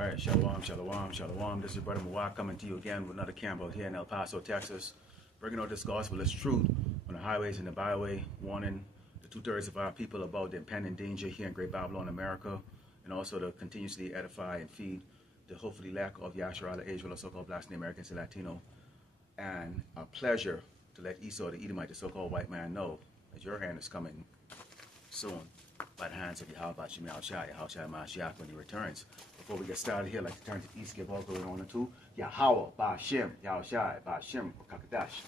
All right, shalom, shalom, shalom. This is Brother Mawak coming to you again with another camp out here in El Paso, Texas, bringing out this gospel, this truth on the highways and the byway, warning the 2/3 of our people about the impending danger here in Great Babylon, America, and also to continuously edify and feed the hopefully lack of Yasharala, Israel, or so-called Blacks and Americans and Latino. And a pleasure to let Esau, the Edomite, the so-called white man, know that your hand is coming soon by the hands of Yahweh Shem Yahushua, Yahushua Mashiach, when he returns. Before we get started here, I'd like to turn to the east, give all going on to Yahweh, Ba'Shem, Yahushua, Ba'Shem, Kakadash.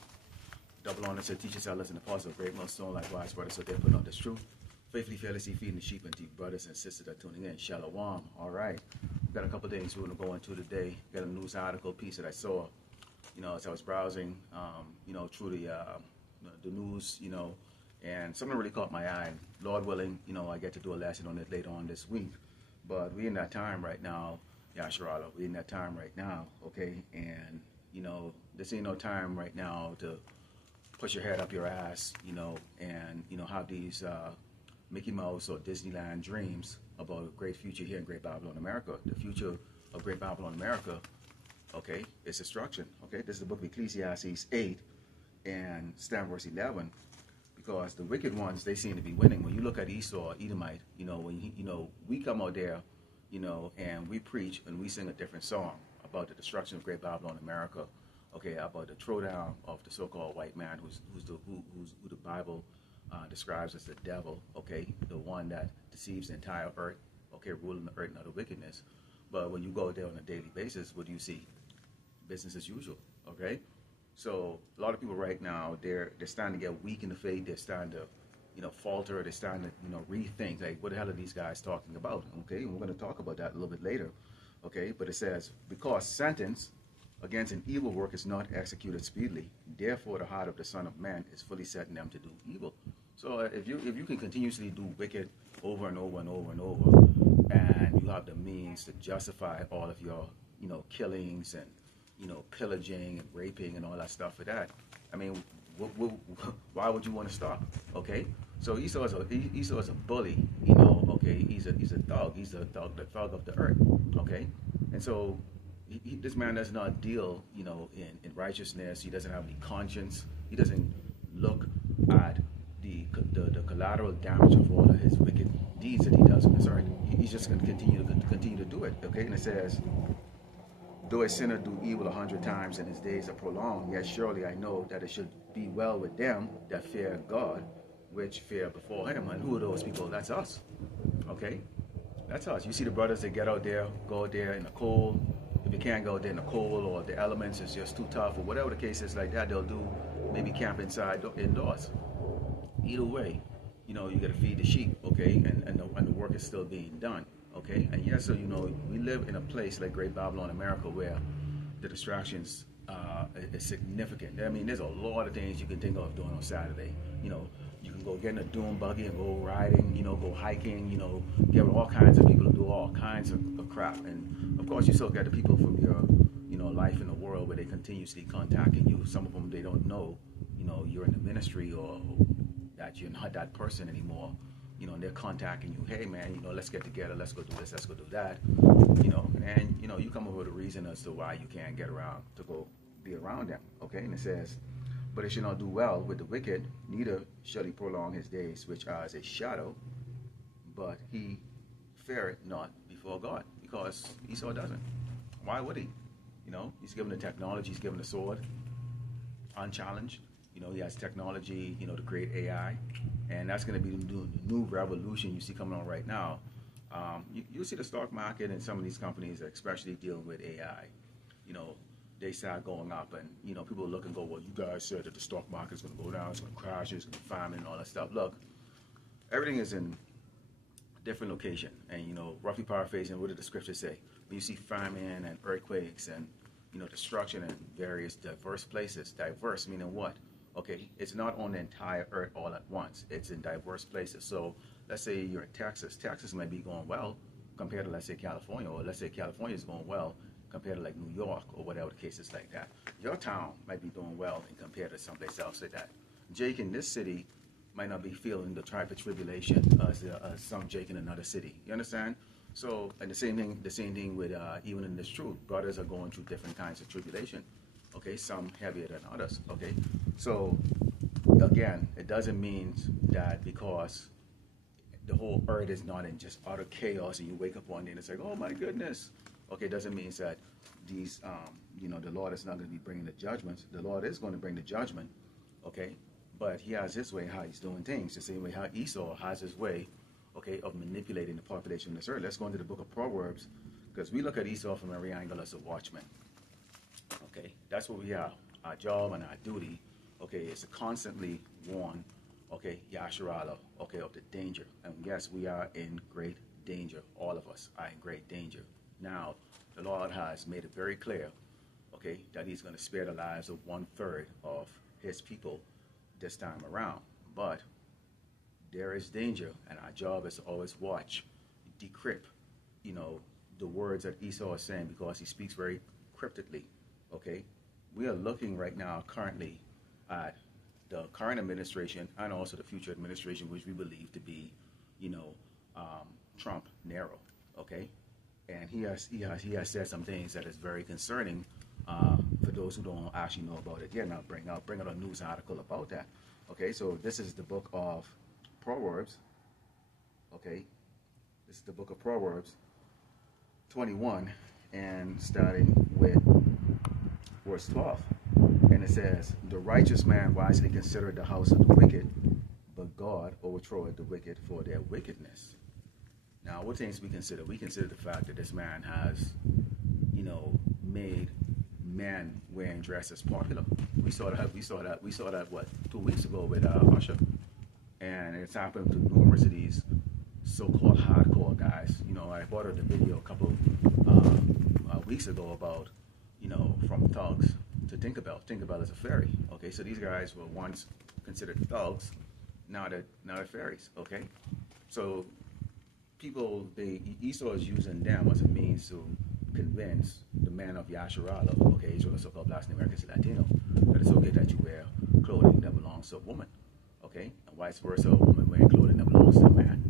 Double honor to teachers, elders, and apostles of Great Millstone, likewise, brothers, so they put on this truth. Faithfully, fearlessly feeding the sheep and deep brothers and sisters that are tuning in. Shalom. All right. We've got a couple of things we're going to go into today. Got a news article piece that I saw, as I was browsing, through the news, and something really caught my eye. Lord willing, I get to do a lesson on it later on this week. But we're in that time right now, Yasharala. We're in that time right now, okay? And, this ain't no time right now to push your head up your ass, and, have these Mickey Mouse or Disneyland dreams about a great future here in Great Babylon, America. The future of Great Babylon, America, okay, is destruction, okay? This is the book of Ecclesiastes 8 and stand verse 11. Because the wicked ones, they seem to be winning. When you look at Esau, Edomite, when we come out there, and we preach and we sing a different song about the destruction of Great Babylon, America, okay, about the throwdown of the so-called white man who the Bible describes as the devil, okay, the one that deceives the entire earth, okay, ruling the earth and other wickedness. But when you go there on a daily basis, what do you see? Business as usual, okay? So a lot of people right now, they're starting to get weak in the faith. They're starting to, falter. They're starting to, rethink. Like, what the hell are these guys talking about? Okay, and we're going to talk about that a little bit later. Okay, but it says, because sentence against an evil work is not executed speedily, therefore the heart of the Son of Man is fully set in them to do evil. So if you can continuously do wicked over and over and over and over, and you have the means to justify all of your, killings and pillaging and raping and all that stuff for that. I mean, why would you want to stop? Okay, so Esau is a bully. Okay, he's a thug. He's the thug of the earth. Okay, and so this man does not deal, in righteousness. He doesn't have any conscience. He doesn't look at the collateral damage of all of his wicked deeds that he does on this earth. He's just going to continue to do it. Okay, and it says, though a sinner do evil 100 times and his days are prolonged, yet surely I know that it should be well with them that fear God, which fear before him. And who are those people? That's us. Okay? That's us. You see the brothers that get out there, go out there in the cold. If you can't go out there in the cold or the elements is just too tough or whatever the case is like that, they'll do maybe camp indoors. Either way, you got to feed the sheep, okay? And the work is still being done. Okay, and yes, so we live in a place like Great Babylon, America, where the distractions is significant. I mean, there's a lot of things you can think of doing on Saturday. You can go get in a dune buggy and go riding, go hiking, get with all kinds of people to do all kinds of crap. And of course, you still get the people from your, life in the world where they continuously contacting you. Some of them, they don't know, you're in the ministry or that you're not that person anymore. And they're contacting you, hey man, let's get together, let's go do this, let's go do that, and you come up with a reason as to why you can't get around to go be around them, okay? And it says, but it shall not do well with the wicked, neither shall he prolong his days, which are as a shadow, but he fareth not before God, because Esau doesn't. Why would he? He's given the technology, he's given the sword, unchallenged. He has technology, to create AI, and that's going to be the new revolution you see coming on right now. You see the stock market and some of these companies, especially dealing with AI, they start going up, and people look and go, well, you guys said that the stock market is going to go down, it's going to crash, it's going to famine and all that stuff. Look, everything is in a different location, and roughly paraphrasing, what did the scripture say? When you see famine and earthquakes and destruction in various diverse places, diverse meaning what? Okay, it's not on the entire earth all at once. It's in diverse places. So let's say you're in Texas. Texas might be going well compared to, let's say, California, or let's say California is going well compared to like New York or whatever the case is like that. Your town might be doing well and compared to someplace else like that. Jake in this city might not be feeling the type of tribulation as some Jake in another city. You understand? So, and the same thing with even in this truth, brothers are going through different kinds of tribulation. Okay, some heavier than others. Okay, so again, it doesn't mean that because the whole earth is not in just utter chaos and you wake up one day and it's like, oh my goodness. Okay, it doesn't mean that these, the Lord is not going to be bringing the judgments. The Lord is going to bring the judgment. Okay, but He has His way how He's doing things. The same way how Esau has his way, okay, of manipulating the population of this earth. Let's go into the book of Proverbs, because we look at Esau from every angle as a watchman. Okay, that's what we have. Our job and our duty, okay, is to constantly warn, okay, Yasharala, okay, of the danger. And yes, we are in great danger. All of us are in great danger. Now, the Lord has made it very clear, okay, that He's going to spare the lives of 1/3 of His people this time around. But there is danger, and our job is to always watch, decrypt, the words that Esau is saying, because he speaks very cryptically. Okay, we are looking right now currently at the current administration and also the future administration, which we believe to be, Trump narrow. Okay, and he has said some things that is very concerning for those who don't actually know about it yet. And I'll bring out a news article about that. Okay, so this is the book of Proverbs. Okay, this is the book of Proverbs 21, and starting with verse 12. And it says, the righteous man wisely considereth the house of the wicked, but God overthroweth the wicked for their wickedness. Now, what things we consider? We consider the fact that this man has, made men wearing dresses popular. We saw that what, 2 weeks ago with Usher. And it's happened to numerous of these so-called hardcore guys. I brought out the video a couple weeks ago about, from thugs to Tinkerbell. Tinkerbell is a fairy. Okay, so these guys were once considered thugs, now they're fairies. Okay, so Esau is using them as a means to convince the man of Yasharala, okay, Israel, so-called Black Americans, Latino, that it's okay that you wear clothing that belongs to a woman. Okay, and vice versa, a woman wearing clothing that belongs to a man.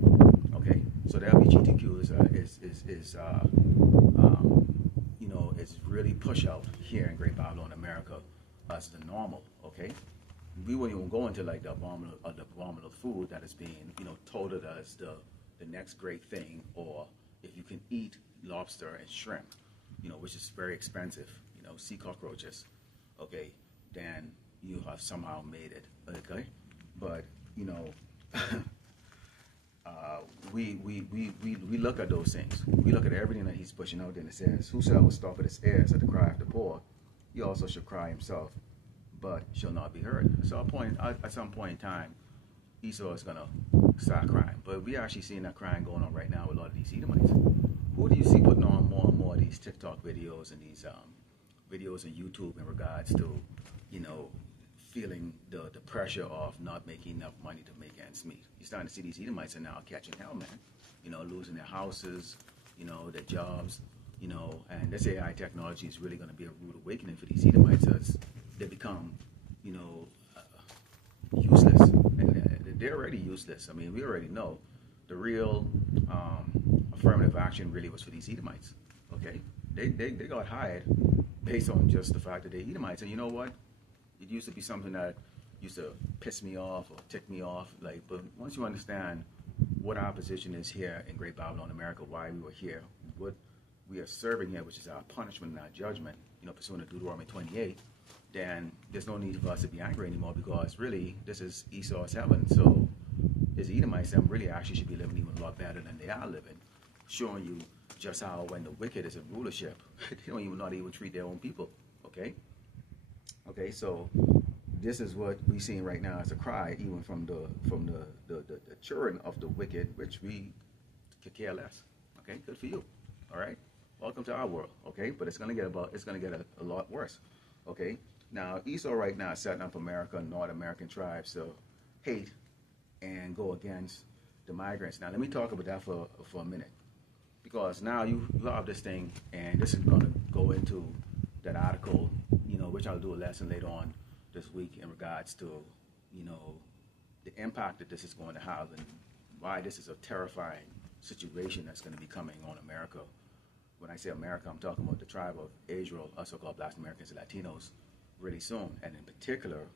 Okay, so the LGBTQ is really push out here in Great Babylon, America, as the normal. Okay, we won't even go into like the abominable food that is being touted as the next great thing, or if you can eat lobster and shrimp, which is very expensive, sea cockroaches. Okay, then you have somehow made it. Okay. But we look at those things. We look at everything that he's pushing out there, and it says, whosoever stoppeth his ears at the cry of the poor, he also shall cry himself, but shall not be heard. So at some point in time, Esau is gonna start crying. But we actually seeing that crying going on right now with a lot of these Edomites. Who do you see putting on more and more of these TikTok videos and these videos on YouTube in regards to feeling the pressure of not making enough money to make ends meet? You're starting to see these Edomites are now catching hell, man. Losing their houses, their jobs, and this AI technology is really going to be a rude awakening for these Edomites as they become, useless. And they're already useless. I mean, we already know the real affirmative action really was for these Edomites. Okay, they got hired based on just the fact that they're Edomites. And you know what? It used to be something that used to piss me off or tick me off. But once you understand what our position is here in Great Babylon, America, why we were here, what we are serving here, which is our punishment and our judgment, pursuant to Deuteronomy 28, then there's no need for us to be angry anymore, because really this is Esau's heaven. So his Edomites, them really actually should be living even a lot better than they are living, showing you just how when the wicked is in rulership, they don't even not even treat their own people. Okay, so this is what we're seeing right now as a cry, even from the children of the wicked, which we could care less. Okay, good for you. All right, welcome to our world. Okay, but it's gonna get a lot worse. Okay, now Esau right now is setting up North American tribes to hate and go against the migrants. Now let me talk about that for a minute, because now you have this thing, and this is gonna go into that article, which I'll do a lesson later on this week in regards to, the impact that this is going to have and why this is a terrifying, situation that's going to be coming on America. When I say America, I'm talking about the tribe of Israel, so-called Black Americans and Latinos, really soon, and in particular,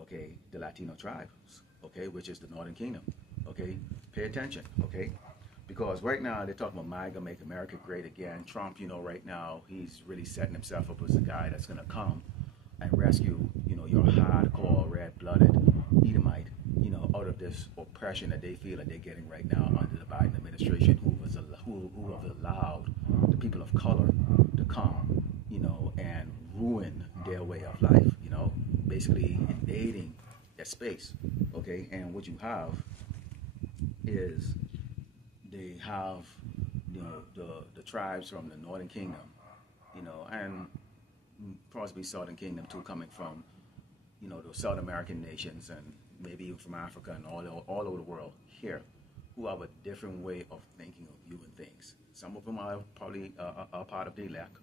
okay, the Latino tribes, okay, which is the Northern Kingdom, okay. Pay attention, okay, because right now they're talking about MAGA, make America great again. Trump, you know, right now he's really setting himself up as a guy that's going to come and rescue, you know, your hardcore red-blooded Edomite, you know, out of this oppression that they feel that they're getting right now under the Biden administration, who have allowed the people of color to come, you know, and ruin their way of life, you know, basically invading their space, okay. And what you have is they have, you know, the tribes from the Northern Kingdom, you know, and possibly Southern Kingdom too, coming from, you know, the South American nations and maybe even from Africa and all over the world here, who have a different way of thinking of viewing things. Some of them are probably a part of the elect,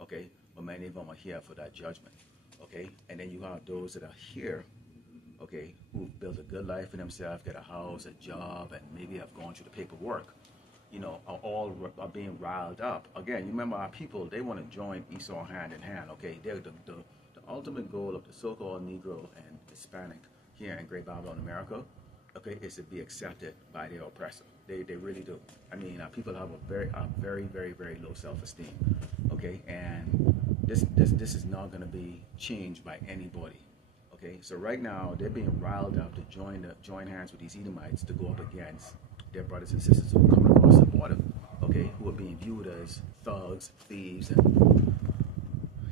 okay, but many of them are here for that judgment, okay. And then you have those that are here, okay, who built a good life for themselves, get a house, a job, and maybe have gone through the paperwork, you know, are being riled up. Again, you remember our people, they want to join Esau hand in hand, okay. They're the ultimate goal of the so-called Negro and Hispanic here in Great Babylon, America, okay, is to be accepted by their oppressor. They really do. I mean, our people have a very low self-esteem, okay, and this is not going to be changed by anybody. Okay, so right now they're being riled up to join hands with these Edomites to go up against their brothers and sisters who come across the border, okay, who are being viewed as thugs, thieves, and,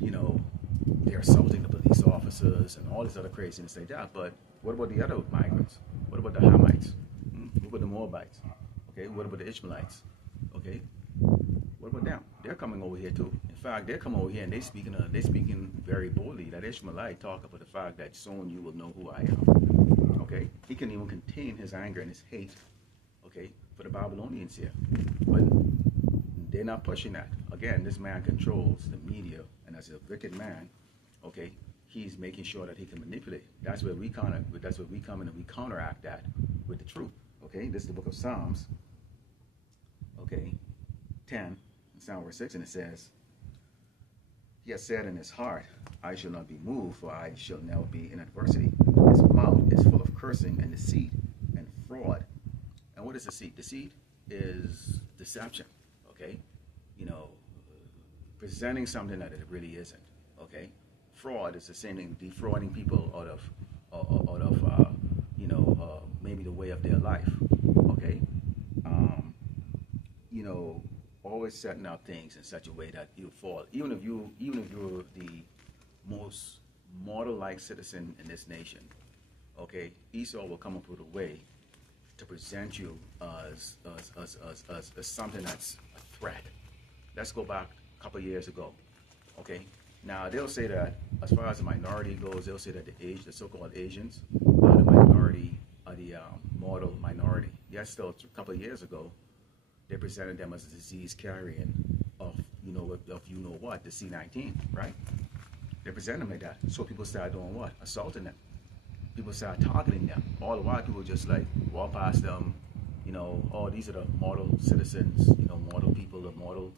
you know, they're assaulting the police officers and all this other craziness like that. But what about the other migrants? What about the Hamites? What about the Moabites? Okay, what about the Ishmaelites? Okay, what about them? They're coming over here too. In fact, they're coming over here and they're speaking very boldly. That Ishmaelite talk about the fact that soon you will know who I am. Okay, he can even contain his anger and his hate, okay, for the Babylonians here. But they're not pushing that. Again, this man controls the media, and as a wicked man, okay, he's making sure that he can manipulate. That's where we come in and we counteract that with the truth. Okay, this is the book of Psalms. Okay, 10, Psalm verse 6, and it says, he has said in his heart, I shall not be moved, for I shall never be in adversity. His mouth is full of cursing and deceit and fraud. And what is deceit? Deceit is deception, okay? You know, presenting something that it really isn't, okay? Fraud is the same thing, defrauding people out of maybe the way of their life, okay? You know, always setting up things in such a way that you fall. Even if you're the most model-like citizen in this nation, okay, Esau will come up with a way to present you as something that's a threat. Let's go back a couple of years ago, okay? Now they'll say that as far as the minority goes, they'll say that the so-called Asians are the minority, are the model minority. Yes, still a couple of years ago, they presented them as a disease carrying of what, the C-19, right? They presented them like that. So people started doing what? Assaulting them. People started targeting them. All the while people just like walk past them, you know, oh, these are the model citizens, you know, model people, the model,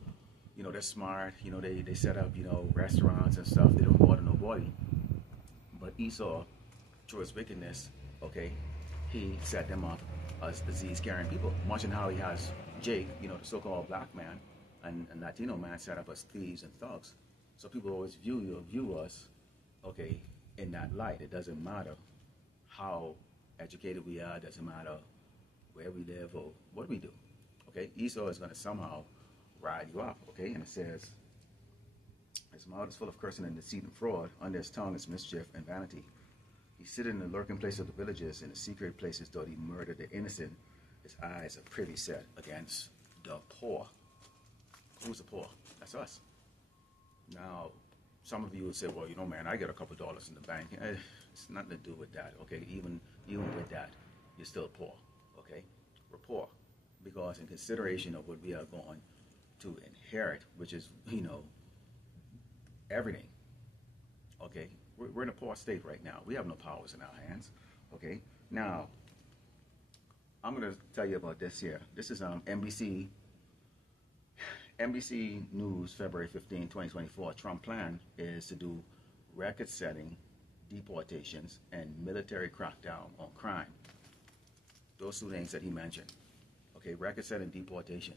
you know, they're smart, you know, they set up, you know, restaurants and stuff. They don't bother nobody. But Esau, through his wickedness, okay, he set them up as disease-carrying people. Much in how he has Jake, you know, the so-called black man and Latino man set up as thieves and thugs. So people always view us, okay, in that light. It doesn't matter how educated we are. It doesn't matter where we live or what we do. Okay, Esau is going to somehow ride you up. Okay, and it says, his mouth is full of cursing and deceit and fraud. Under his tongue is mischief and vanity. He sitteth in the lurking place of the villages. In the secret places doth he murder the innocent. His eyes are privy set against the poor. Who's the poor? That's us. Now, some of you would say, well, you know, man, I get a couple dollars in the bank. It's nothing to do with that, okay? Even with that, you're still poor, okay? We're poor because in consideration of what we are going to inherit, which is, you know, everything, okay? We're in a poor state right now. We have no powers in our hands, okay? Now, I'm going to tell you about this here. This is NBC News, February 15, 2024. Trump plan is to do record-setting deportations and military crackdown on crime. Those two things that he mentioned. Okay, record-setting deportation.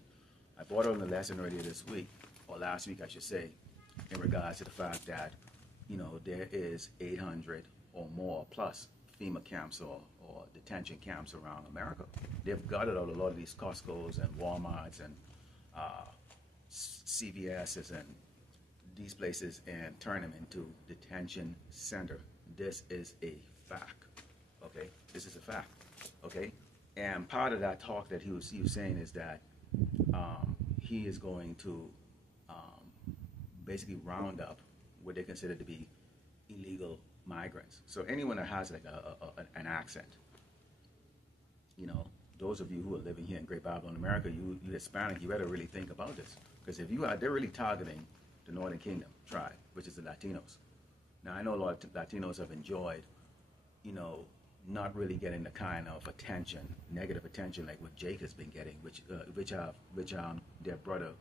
I brought on the lesson earlier this week, or last week I should say, in regards to the fact that, you know, there is 800 or more plus FEMA camps or detention camps around America. They've gutted out a lot of these Costco's and Walmarts and CVS's and these places and turn them into detention center. This is a fact. Okay, this is a fact. Okay, and part of that talk that he was saying is that he is going to basically round up what they consider to be illegal migrants. So anyone that has like an accent, you know, those of you who are living here in Great Babylon, America, you Hispanic, you better really think about this. Because if you are, they're really targeting the Northern Kingdom tribe, which is the Latinos. Now, I know a lot of Latinos have enjoyed, you know, not really getting the kind of attention, negative attention like what Jake has been getting, which their brother,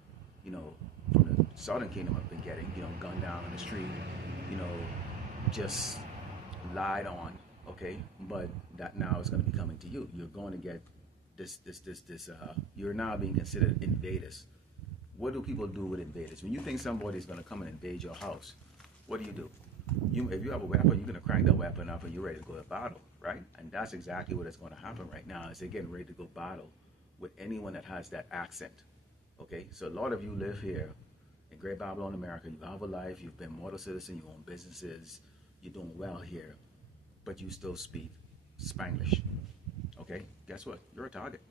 you know, from the Southern Kingdom have been getting, you know, gunned down on the street, you know, just lied on, okay? But that now is going to be coming to you. You're going to get you're now being considered invaders. What do people do with invaders? When you think somebody's going to come and invade your house, what do? If you have a weapon, you're going to crank that weapon up and you're ready to go to battle, right? And that's exactly what is going to happen right now, is they're getting ready to go battle with anyone that has that accent, okay? So a lot of you live here in Great Babylon, America. You have a life, you've been model citizen, you own businesses, you're doing well here, but you still speak Spanglish, okay? Guess what? You're a target.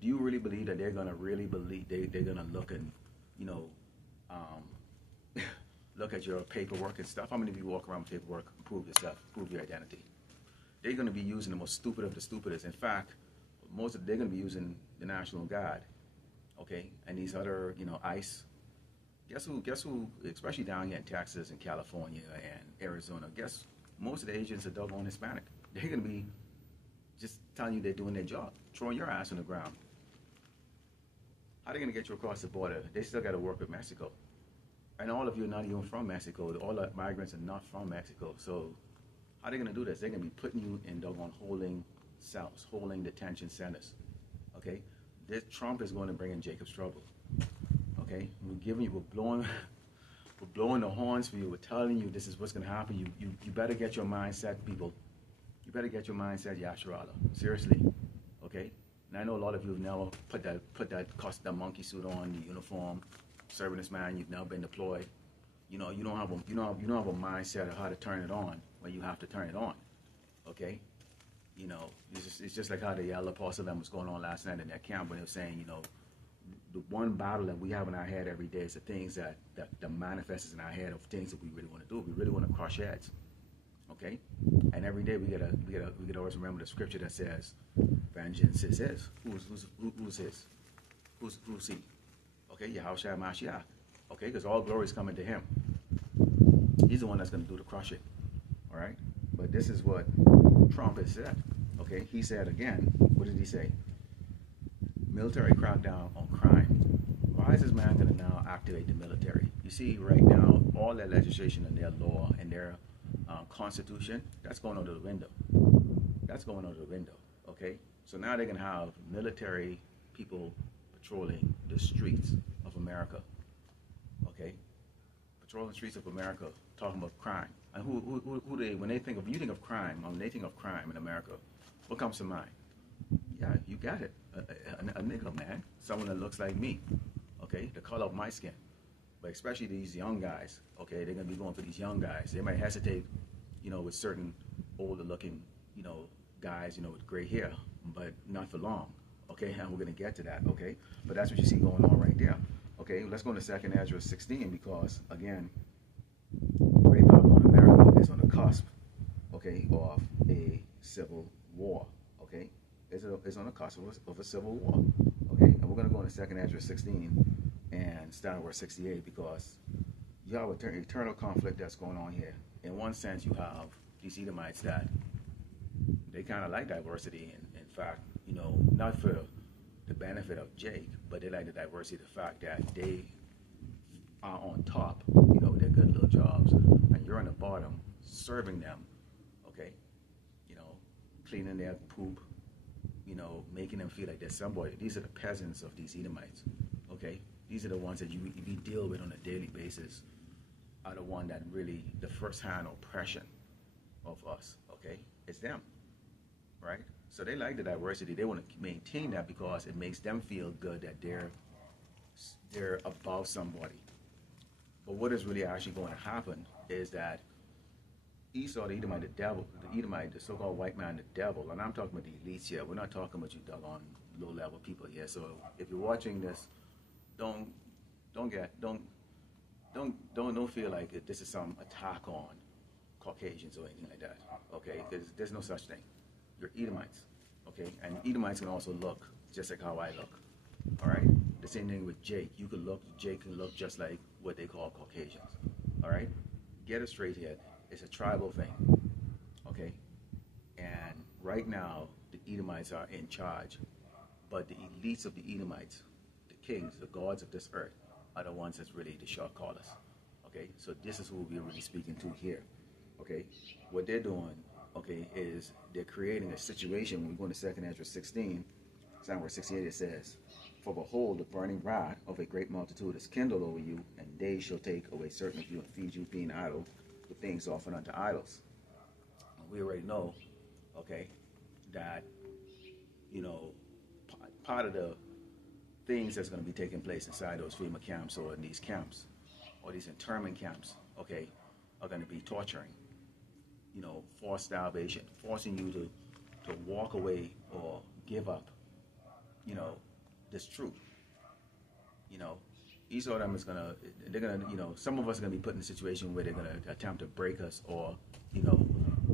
Do you really believe that they're going to really believe, they're going to look and, you know, look at your paperwork and stuff? How many of you walk around with paperwork and prove yourself, prove your identity? They're going to be using the most stupid of the stupidest. In fact, they're going to be using the National Guard, okay, and these other, you know, ICE. Guess who, especially down here in Texas and California and Arizona, guess most of the agents are doggone Hispanic. They're going to be just telling you they're doing their job, throwing your ass on the ground. How are they going to get you across the border? They still got to work with Mexico. And all of you are not even from Mexico. All the migrants are not from Mexico. So how are they going to do this? They're going to be putting you in doggone holding cells, holding detention centers. Okay? Trump is going to bring in Jacob's trouble. Okay? We're blowing the horns for you. We're telling you this is what's going to happen. You better get your mindset, people. You better get your mindset, Yasharala. Seriously. Okay? And I know a lot of you have now put that monkey suit on, the uniform, serving this man. You've now been deployed. You know, you don't have a mindset of how to turn it on when you have to turn it on. Okay? You know, it's just like how the yellow Paso was going on last night in that camp when they were saying, you know, the one battle that we have in our head every day is the things that manifests in our head of things that we really want to do. We really want to crush heads. Okay? And every day we gotta always remember the scripture that says, vengeance is his. Who's his? Who's he? Okay, Yahushua Mashiach. Okay, because all glory is coming to him. He's the one that's going to do the crushing. All right? But this is what Trump has said. Okay, he said again, what did he say? Military crackdown on crime. Why is this man going to now activate the military? You see, right now, all their legislation and their law and their constitution, that's going out of the window. That's going out of the window. Okay? So now they're going to have military people patrolling the streets of America. Okay? Patrolling the streets of America, talking about crime. And who they, when you think of crime, when they think of crime in America, what comes to mind? Yeah, you got it. A nigga, man. Someone that looks like me. Okay? The color of my skin. But especially these young guys. Okay? They're going to be going for these young guys. They might hesitate, you know, with certain older looking, you know, guys, you know, with gray hair, but not for long. Okay? And we're going to get to that. Okay? But that's what you see going on right there. Okay? Let's go to 2nd Ezra 16 because, again, Great Babylon, America is on the cusp, okay, of a civil war. Okay? It's on the cusp of a civil war. Okay? And we're going to go into 2nd Ezra 16 and start at verse 68 because you have an eternal conflict that's going on here. In one sense, you have these Edomites that they kind of like diversity. And in fact, not for the benefit of Jake, but they like the diversity of the fact that they are on top, they're good little jobs, and you're on the bottom serving them, okay, cleaning their poop, making them feel like they're somebody. These are the peasants of these Edomites, okay? These are the ones that you deal with on a daily basis, are the one that really, the first-hand oppression of us, okay? It's them, right? So they like the diversity. They want to maintain that because it makes them feel good that they're above somebody. But what is really actually going to happen is that Esau, the Edomite, the devil, the Edomite, the so-called white man, the devil, and I'm talking about the elites here. We're not talking about you doggone low-level people here. So if you're watching this, don't feel like this is some attack on Caucasians or anything like that. Okay, there's no such thing. You're Edomites, okay, and Edomites can also look just like how I look. All right, the same thing with Jake. Jake can look just like what they call Caucasians. All right, get it straight here. It's a tribal thing, okay? And right now, the Edomites are in charge, but the elites of the Edomites, the kings, the gods of this earth, are the ones that's really the shot callers, okay? So this is who we're really speaking to here, okay? What they're doing, okay, is they're creating a situation. When we go into 2nd Ezra 16, verse 68, it says, "For behold, the burning wrath of a great multitude is kindled over you, and they shall take away certain of you and feed you, being idle, with things offered unto idols." And we already know, okay, that, part of the things that's going to be taking place inside those FEMA camps or in these camps or these internment camps, okay, are going to be torturing, forced starvation, forcing you to walk away or give up, this truth. Esau them is they're gonna, some of us are gonna be put in a situation where they're gonna attempt to break us or,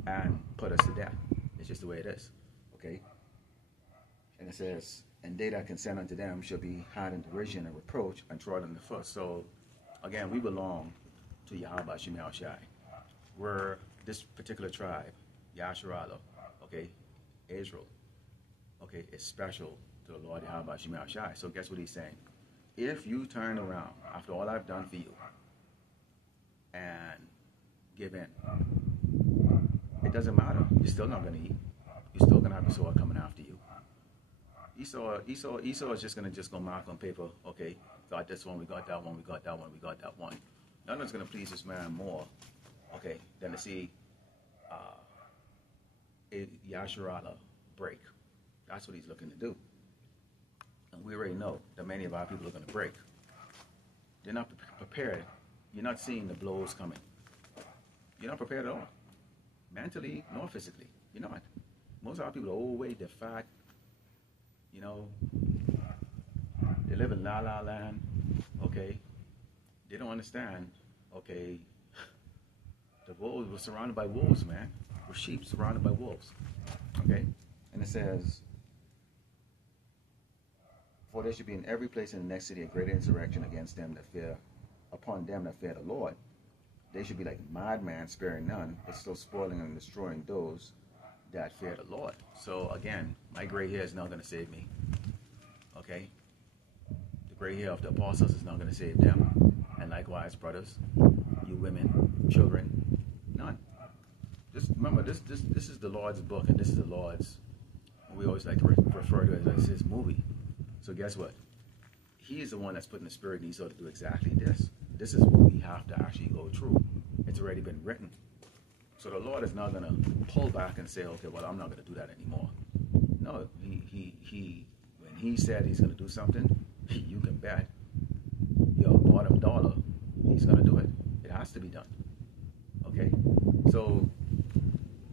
and put us to death. It's just the way it is, okay? And it says, "And they that consent unto them shall be had in derision and reproach and trod on the foot." So, again, we belong to Yahweh Shemel Shai. We're this particular tribe, Yasharala, okay, Israel, okay, is special to the Lord Yahweh Shemel Shai. So guess what he's saying? If you turn around after all I've done for you and give in, it doesn't matter. You're still not going to eat. You're still going to have the sword coming after you. Esau is just going to go mark on paper, okay, got this one, we got that one, we got that one, we got that one. Nothing's going to please this man more, okay, than to see Yasharala break. That's what he's looking to do. And we already know that many of our people are going to break. They're not prepared. You're not seeing the blows coming. You're not prepared at all. Mentally nor physically. You're not. Most of our people are overweight, they're fat. They live in la-la land, okay? They don't understand, okay? The wolves were surrounded by wolves, man. We're sheep surrounded by wolves, okay? And it says, "For there should be in every place in the next city a great insurrection against them that fear, upon them that fear the Lord. They should be like madmen, sparing none, but still spoiling and destroying those that fear the Lord." So again, my gray hair is not going to save me, okay? The gray hair of the apostles is not going to save them. And likewise, brothers, you women, children, none. Just remember, this is the Lord's book, and this is the Lord's, we always like to refer to it as his movie. So guess what? He is the one that's putting the spirit in Esau to do exactly this. This is what we have to actually go through. It's already been written. So the Lord is not going to pull back and say, okay, well, I'm not going to do that anymore. No, when he said he's going to do something, you can bet your bottom dollar he's going to do it. It has to be done. Okay? So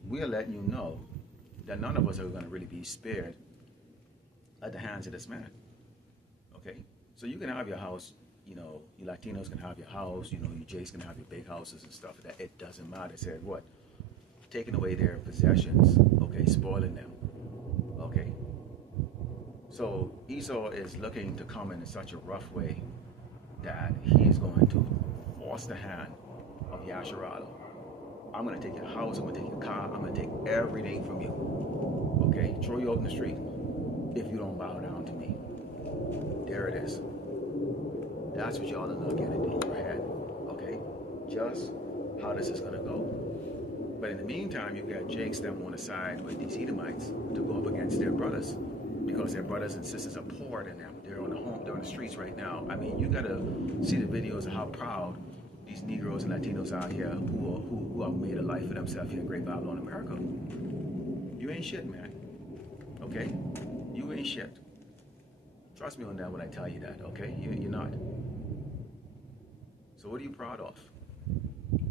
we are letting you know that none of us are going to really be spared at the hands of this man. Okay? So you can have your house, you Latinos can have your house, you Jays can have your big houses and stuff. That it doesn't matter. It said what? Taking away their possessions, okay, spoiling them. Okay? So Esau is looking to come in such a rough way that he's going to force the hand of Yasharala. I'm going to take your house, I'm going to take your car, I'm going to take everything from you. Okay? Throw you out in the street. if you don't bow down to me. There it is. That's what y'all are looking at in your head. Okay? Just how this is going to go. But in the meantime, you've got Jakes that want to side with these Edomites to go up against their brothers, because their brothers and sisters are poor than them. They're on the streets right now. I mean, you got to see the videos of how proud these Negroes and Latinos out here who have made a life for themselves here in Great Babylon, America. You ain't shit, man. Okay? You ain't shit. Trust me on that when I tell you that, okay? You're not. So what are you proud of?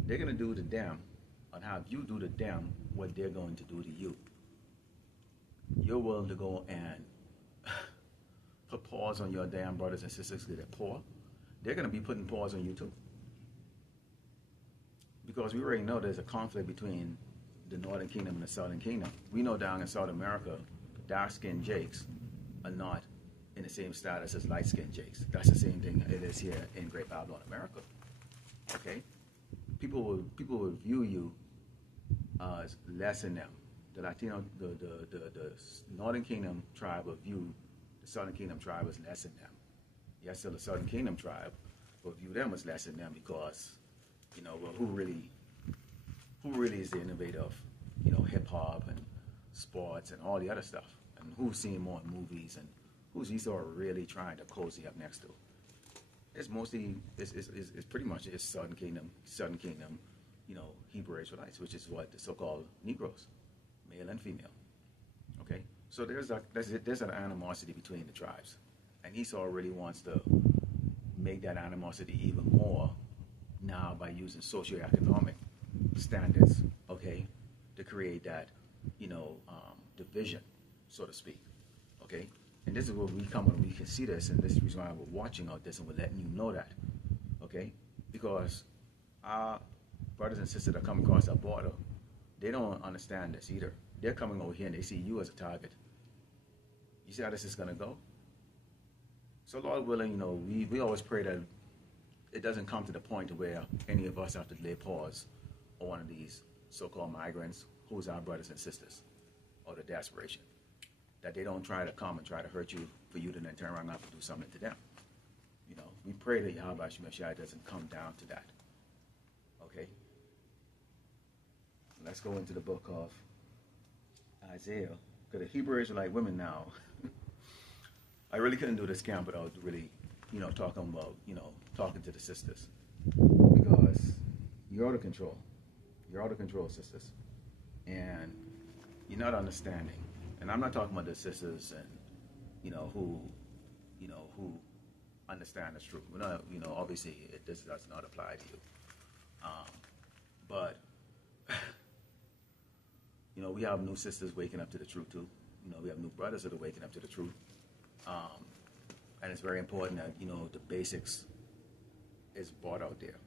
They're going to do to them, and have you do to them what they're going to do to you. You're willing to go and put paws on your damn brothers and sisters because they're poor. They're going to be putting paws on you too. Because we already know there's a conflict between the Northern Kingdom and the Southern Kingdom. We know down in South America, dark-skinned Jakes are not in the same status as light-skinned Jakes. That's the same thing it is here in Great Babylon, America. Okay? People will view you as less than them. The Latino, the Northern Kingdom tribe will view the Southern Kingdom tribe as less than them. Yes, still the Southern Kingdom tribe will view them as less than them because, you know, well, who really is the innovator of, you know, hip hop and sports and all the other stuff, and who's seen more movies and who's he sort of really trying to cozy up next to? It's mostly it's pretty much it's Southern Kingdom, you know, Hebrew Israelites, which is what the so-called Negroes, male and female. Okay, so there's an animosity between the tribes, and Esau really wants to make that animosity even more now by using socioeconomic standards, okay, to create that, you know, division, so to speak, okay. And this is where we come and we can see this, and this is the reason why we're watching all this and we're letting you know that, okay, because our brothers and sisters that come across our border, they don't understand this either. They're coming over here and they see you as a target. You see how this is going to go? So Lord willing, you know, we always pray that it doesn't come to the point where any of us have to lay pause on one of these so-called migrants who's our brothers and sisters, or the desperation. That they don't try to come and try to hurt you for you to then turn around and have to do something to them. You know, we pray that Yahweh Shemeshai doesn't come down to that. Okay? Let's go into the book of Isaiah. Because the Hebrew Israelite women now, I really couldn't do this camp without really, you know, talking to the sisters. Because you're out of control. You're out of control, sisters. And you're not understanding. And I'm not talking about the sisters and, you know, who understand the truth. We're not, you know, obviously this does not apply to you. But, you know, we have new sisters waking up to the truth too. You know, we have new brothers that are waking up to the truth. And it's very important that, you know, the basics is brought out there.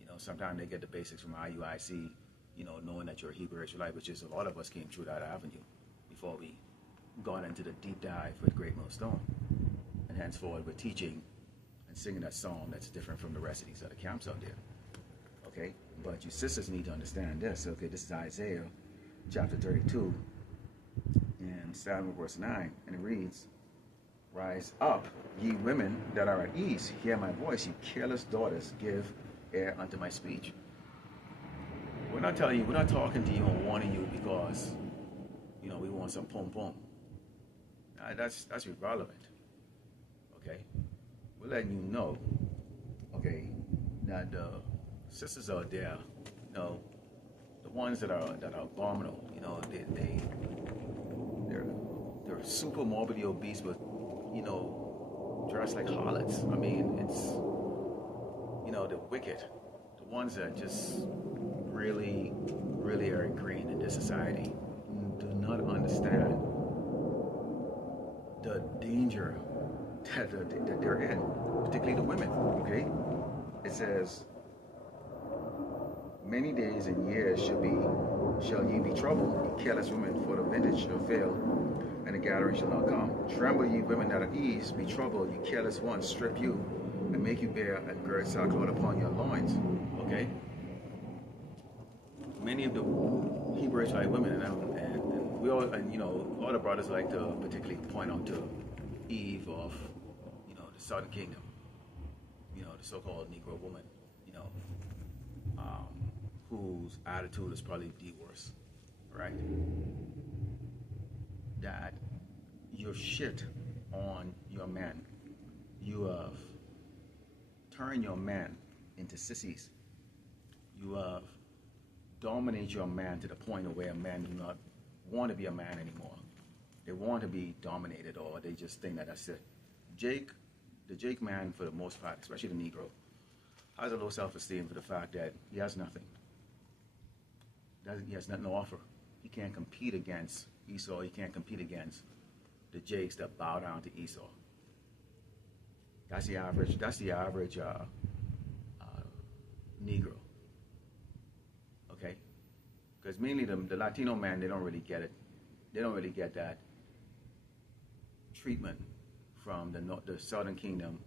You know, sometimes they get the basics from IUIC, you know, knowing that you're a Hebrew Israelite, which is a lot of us came through that avenue before we gone into the deep dive with Great Millstone. And henceforward, we're teaching and singing that song that's different from the rest of these other camps out there. Okay? But you sisters need to understand this. Okay, this is Isaiah chapter 32, and starting with verse 9, and it reads, "Rise up, ye women that are at ease, hear my voice, ye careless daughters, give ear unto my speech." We're not telling you, we're not talking to you and warning you because, you know, we want some pom-pom. That's irrelevant. Okay? We're letting you know, okay, that the sisters out there, you know, the ones that are abominable, you know, they're super morbidly obese, but, you know, dressed like harlots. I mean, it's, you know, the wicked, the ones that just really, really are ingrained in this society, do not understand the danger that they're in, particularly the women, okay? It says, "Many days and years shall ye be troubled, ye careless women, for the vintage shall fail, and the gathering shall not come. Tremble, ye women that are ease, be troubled, ye careless ones, strip you, and make you bear and gird sackcloth upon your loins." Okay? Many of the Hebrew Israelite women, and we all, and you know, a lot of brothers like to particularly point out to Eve of, you know, the Southern Kingdom, you know, the so-called Negro woman, you know, whose attitude is probably the worst, right? That you're shit on your men. You have turned your men into sissies. You have dominated your man to the point of where men do not want to be a man anymore. They want to be dominated, or they just think that that's it. The Jake man, for the most part, especially the Negro, has a low self-esteem for the fact that he has nothing. He has nothing to offer. He can't compete against Esau. He can't compete against the Jakes that bow down to Esau. That's the average. That's the average Negro. Okay, because mainly the Latino man, they don't really get it. They don't really get that treatment from the Southern Kingdom,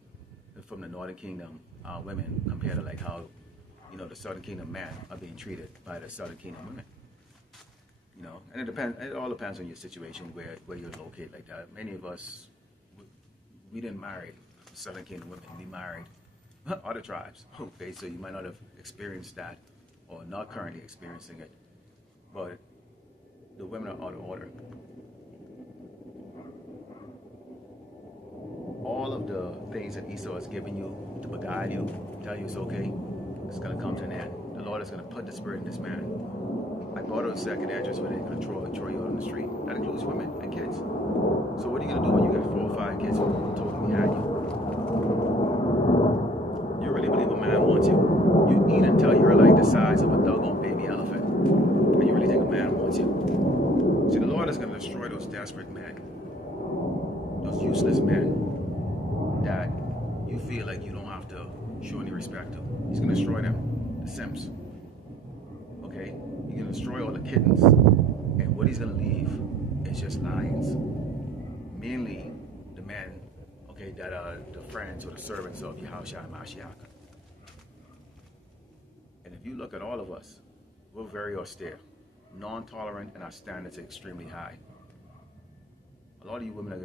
from the Northern Kingdom women, compared to like how, you know, the Southern Kingdom men are being treated by the Southern Kingdom women. You know, and it depends. It all depends on your situation, where you're located like that. Many of us, we didn't marry Southern Kingdom women. We married other tribes. Okay, so you might not have experienced that, or not currently experiencing it, but the women are out of order. All of the things that Esau has given you to beguile you, tell you it's okay, it's going to come to an end. The Lord is going to put the spirit in this man. I bought a second address where they're going to throw you out on the street. That includes women and kids. So what are you going to do when you get 4 or 5 kids who totally behind you? You really believe a man wants you? You eat until you're like the size of a doggone baby elephant. And you really think a man wants you? See, the Lord is going to destroy those desperate men, those useless men that you feel like you don't have to show any respect to. He's going to destroy them, the simps. Okay? He's going to destroy all the kittens. And what he's going to leave is just lions. Mainly the men, okay, that are the friends or the servants of Yahushua and Mashiach. And if you look at all of us, we're very austere, non-tolerant, and our standards are extremely high. A lot of you women,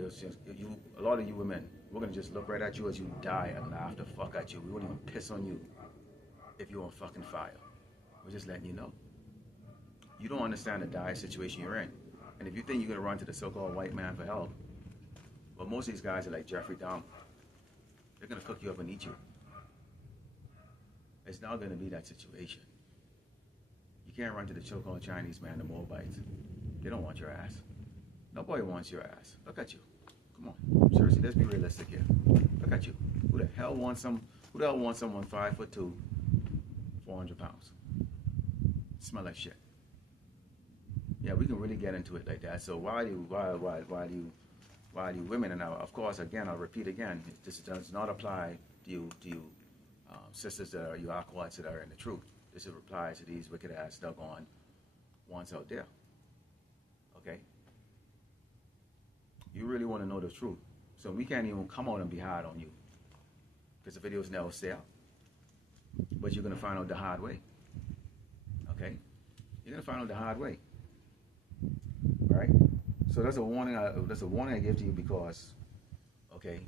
we're going to just look right at you as you die and laugh the fuck at you. We won't even piss on you if you're on fucking fire. We're just letting you know. You don't understand the dire situation you're in. And if you think you're going to run to the so-called white man for help, well, most of these guys are like Jeffrey Dahmer. They're going to cook you up and eat you. It's not going to be that situation. You can't run to the so-called Chinese man, the Moabites. They don't want your ass. Nobody wants your ass. Look at you. Come on. Seriously, let's be realistic here. Look at you. Who the hell wants someone 5'2", 400 pounds? Smell like shit. Yeah, we can really get into it like that. So why do women, and of course, again, I'll repeat again, this does not apply to you sisters that are you aquats that are in the truth. This applies to these wicked ass doggone ones out there. Okay? You really want to know the truth. So we can't even come out and be hard on you, because the videos never stay up. But you're going to find out the hard way. Okay? You're going to find out the hard way. All right? So that's a warning. That's a warning I give to you because, okay,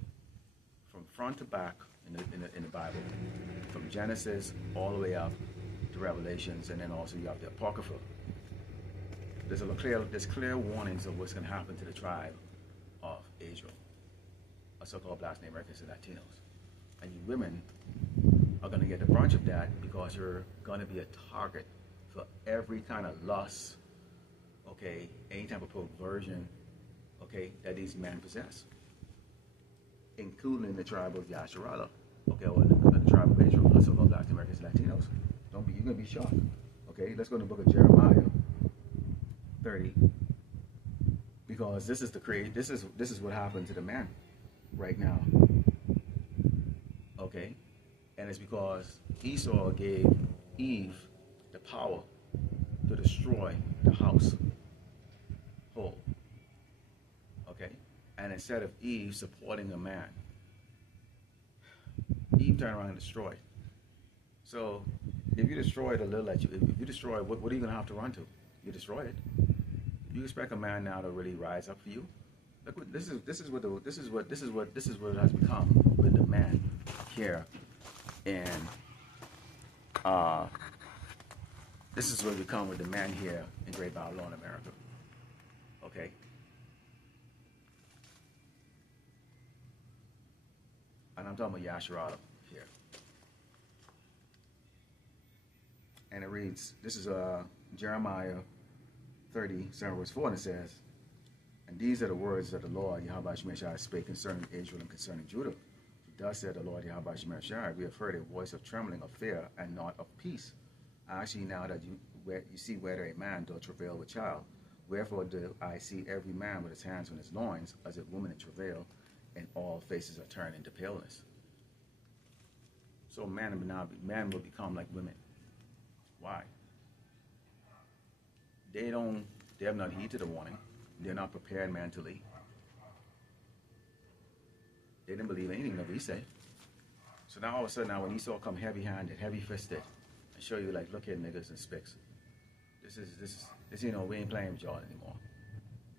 from front to back in the Bible, from Genesis all the way up to Revelations, and then also you have the Apocrypha. There's clear warnings of what's going to happen to the tribe of Israel, a so-called Black Americans and Latinos, and you women are going to get the brunt of that because you're going to be a target for every kind of lust, okay, any type of perversion, okay, that these men possess, including the tribe of Yasharala, okay, or the tribe of Israel, also called Black Americans and Latinos. You're going to be shocked. Okay, let's go to the book of Jeremiah 30, because this is what happened to the man right now. Okay, and it's because Esau gave Eve the power to destroy the house whole. Okay, and instead of Eve supporting a man, Eve turned around and destroyed. So if you destroy the little that if you destroy, what are you going to have to run to? You destroy it. You expect a man now to really rise up for you? Look, this is what has become with the man here, and this is what become with the man here in Great Babylon, America. Okay. And I'm talking about Yasharala here. And it reads, this is Jeremiah 30, 7 verse 4, and it says, and these are the words that the Lord Yahweh Shemeshai spake concerning Israel and concerning Judah. Thus said the Lord Yahweh Shemeshai, we have heard a voice of trembling, of fear, and not of peace. I ask you now that you see whether a man doth travail with child. Wherefore do I see every man with his hands on his loins, as a woman in travail, and all faces are turned into paleness. So man will become like women. Why? They have not heeded the warning. They're not prepared mentally. They didn't believe anything that we say. So now all of a sudden, now when Esau come heavy-handed, heavy-fisted, and show you like, look here, niggas and spicks. This you know, we ain't playing with y'all anymore.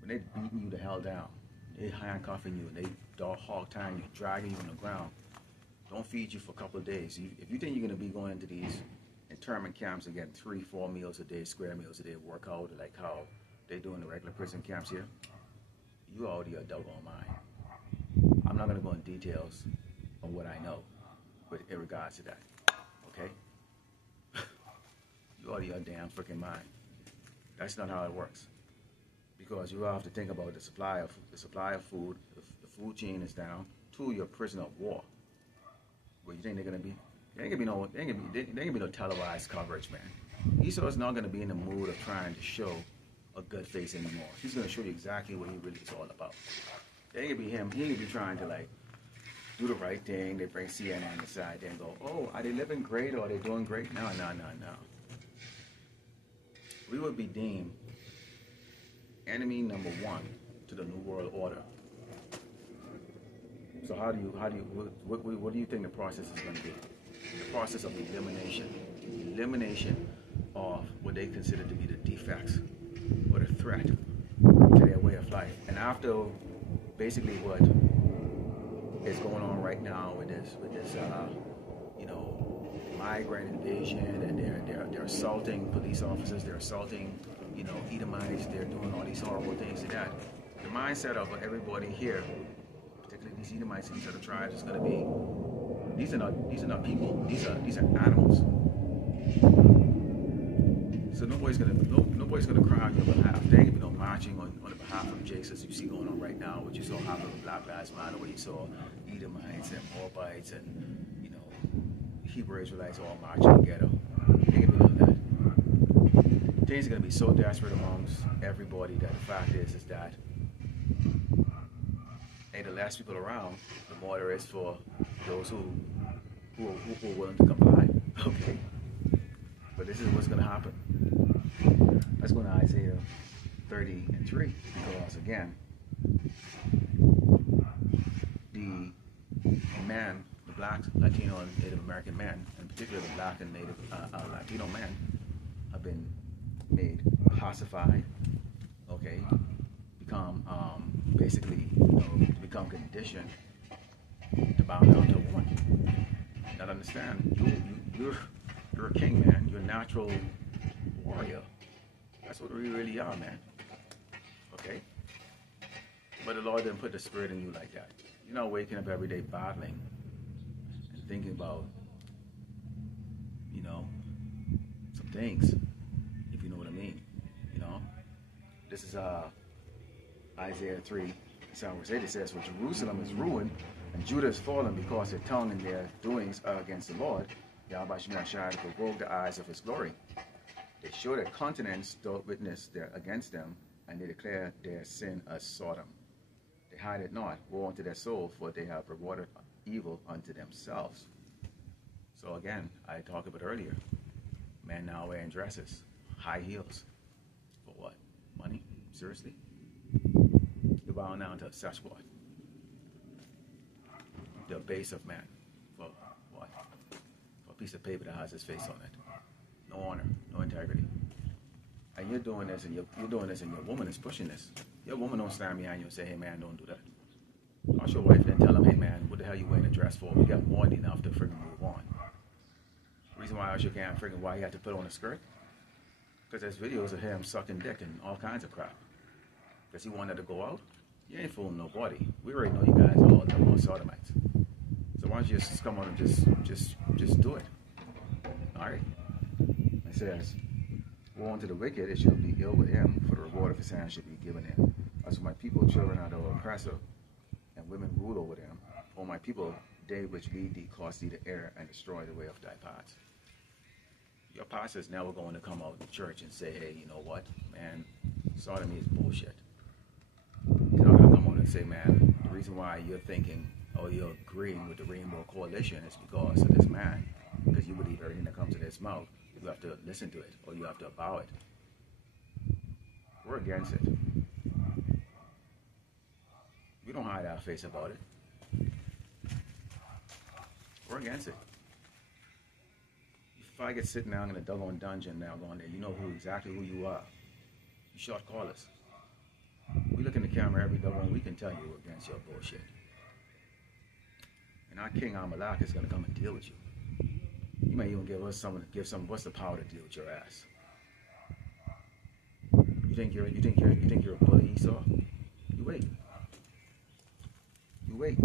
When they beating you the hell down, they handcuffing you, and they dog hog tying you, dragging you on the ground, don't feed you for a couple of days. If you think you're gonna be going into these internment camps and getting 3-4 meals a day, square meals a day, work out like how they do in the regular prison camps here, you already are doggone mine. I'm not gonna go in details on what I know, but in regards to that, okay? You already are damn freaking mine. That's not how it works, because you have to think about the supply of food. The food chain is down to your prisoner of war. Where you think they're gonna be? There ain't gonna be no televised coverage, man. Esau is not gonna be in the mood of trying to show a good face anymore. He's gonna show you exactly what he really is all about. It ain't gonna be him. He ain't gonna be trying to like do the right thing. They bring CNN aside there and go, oh, are they living great or are they doing great? No. We would be deemed enemy number one to the New World Order. So what do you think the process is going to be? The process of elimination of what they consider to be the defects or the threat to their way of life. And after basically what is going on right now with this migrant invasion, and they're assaulting police officers, they're assaulting, Edomites, they're doing all these horrible things to that. The mindset of everybody here, particularly these Edomites, these other tribes, is going to be, these are not people, these are animals. So nobody's gonna cry on your behalf. There ain't gonna be no marching on the behalf of Jesus you see going on right now, what you saw happen with Black Lives Matter, where you saw Edomites and Moabites and Hebrew Israelites all marching together. There ain't gonna be none of that. Things are gonna be so desperate amongst everybody that the fact is that the less people around, the more there is for those who are willing to comply. Okay. But this is what's going to happen. Let's go to Isaiah 30:3, because again, the men, the Black, Latino, and Native American men, in particular the Black and Native Latino men, have been made pacified. Okay, become basically, to become conditioned to bow down to a woman. Now understand, you're a king, man. You're a natural warrior. That's what we really are, man. Okay? But the Lord didn't put the spirit in you like that. You're not waking up every day battling and thinking about, some things, if you know what I mean. This is Isaiah 3, verse 8. It says, for Jerusalem is ruined, and Judah is fallen, because their tongue and their doings are against the Lord. Yahweh Shemeshai to provoke the eyes of his glory. They show their countenance, doth witness against them, and they declare their sin as Sodom. They hide it not. Woe unto their soul, for they have rewarded evil unto themselves. So again, I talked about earlier, men now wearing dresses, high heels. For what? Money? Seriously? You're bowing down to a Sasquatch. The base of man. For what? For a piece of paper that has his face on it. No honor, no integrity. and you're doing this, and you're doing this, and your woman is pushing this. Your woman don't stand behind you and say, "Hey man, don't do that." Ask your wife and tell him, "Hey man, what the hell you wearing a dress for? We got more than enough to freaking move on." The reason why Usher can't freaking why he had to put on a skirt, because there's videos of him sucking dick and all kinds of crap. Because he wanted to go out. You ain't fooling nobody. We already know you guys are all double sodomites. So why don't you just come on and just do it? All right. It says, "Woe unto the wicked, it shall be ill with him, for the reward of his hand should be given him. As for my people, children are the oppressor, and women rule over them. O my people, they which lead thee cause thee to err and destroy the way of thy paths." Your pastor's never going to come out in church and say, "Hey, you know what, man, sodomy is bullshit." He's not going to come out and say, "Man, the reason why you're thinking, oh, you're agreeing with the Rainbow Coalition is because of this man, because you believe everything that comes in his mouth. You have to listen to it, or you have to avow it." We're against it. We don't hide our face about it. We're against it. If I get sitting down in a doggone dungeon now going there, you know exactly who you are. You short callers. We look in the camera every doggone week and tell you we're against your bullshit. And our King Amalek is going to come and deal with you. You may even give some of us the power to deal with your ass. You think you're a bully, Esau? You wait. You wait.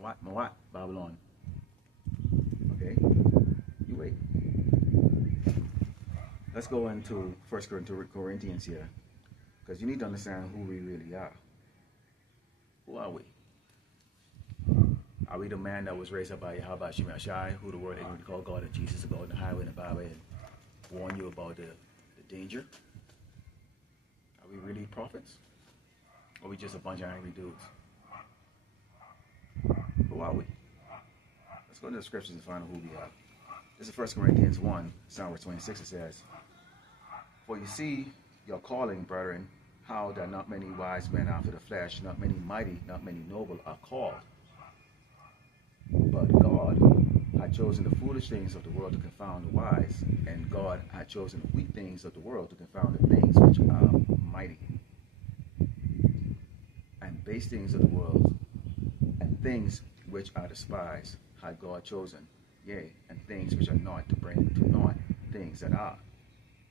Mawat, Babylon. Okay? You wait. Let's go into 1 Corinthians here, because you need to understand who we really are. Who are we? Are we the man that was raised up by Yahweh Shai, who the world ignorantly called God and Jesus to go in the highway and the byway and warn you about the danger? Are we really prophets? Or are we just a bunch of angry dudes? Who are we? Let's go to the scriptures and find out who we are. This is 1 Corinthians 1, verse 26. It says, "For you see your calling, brethren, how that not many wise men after the flesh, not many mighty, not many noble are called. But God had chosen the foolish things of the world to confound the wise, and God had chosen the weak things of the world to confound the things which are mighty, and base things of the world, and things which are despised had God chosen, yea, and things which are not, to bring to naught things that are,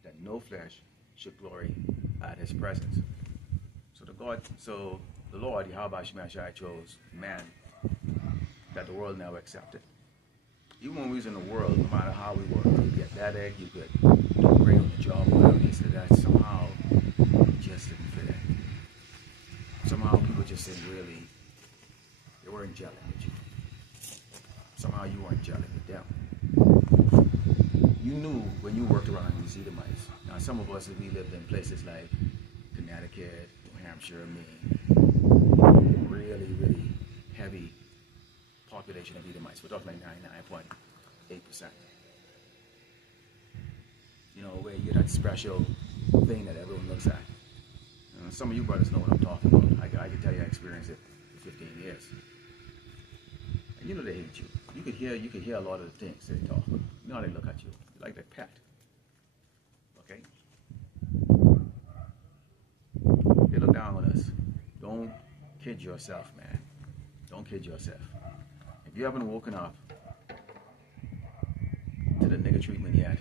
that no flesh should glory at his presence." So the Lord, Yahweh Shai, chose man that the world never accepted. Even when we was in the world, no matter how we were, you could be athletic, you could do great on the job, whatever it is, that somehow we just didn't fit in. Somehow people just didn't really, they weren't gelling with you. Somehow you weren't gelling with them. You knew when you worked around these Edomites. Now some of us, we lived in places like Connecticut, New Hampshire, Maine, really, really heavy population of Edomites. We're talking like 99.8%. You know, where you're that special thing that everyone looks at. Some of you brothers know what I'm talking about. I can tell you I experienced it for 15 years. And you know they hate you. You could hear a lot of the things they talk. You know how they look at you. Like their pet. Okay? They look down on us. Don't kid yourself, man. Don't kid yourself. If you haven't woken up to the nigger treatment yet,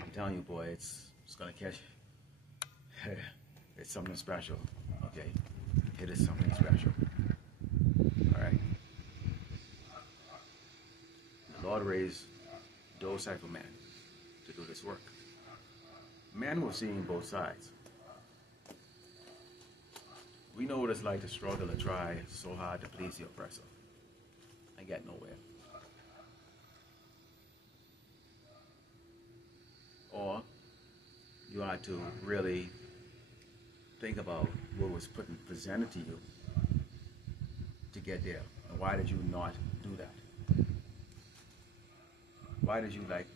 I'm telling you, boy, it's gonna catch you. It's something special, okay? It is something special. All right? The Lord raised those type of men to do this work. Men were seeing both sides. We know what it's like to struggle and try so hard to please the oppressor and get nowhere. Or you had to really think about what was presented to you to get there. And why did you not do that? Why did you like,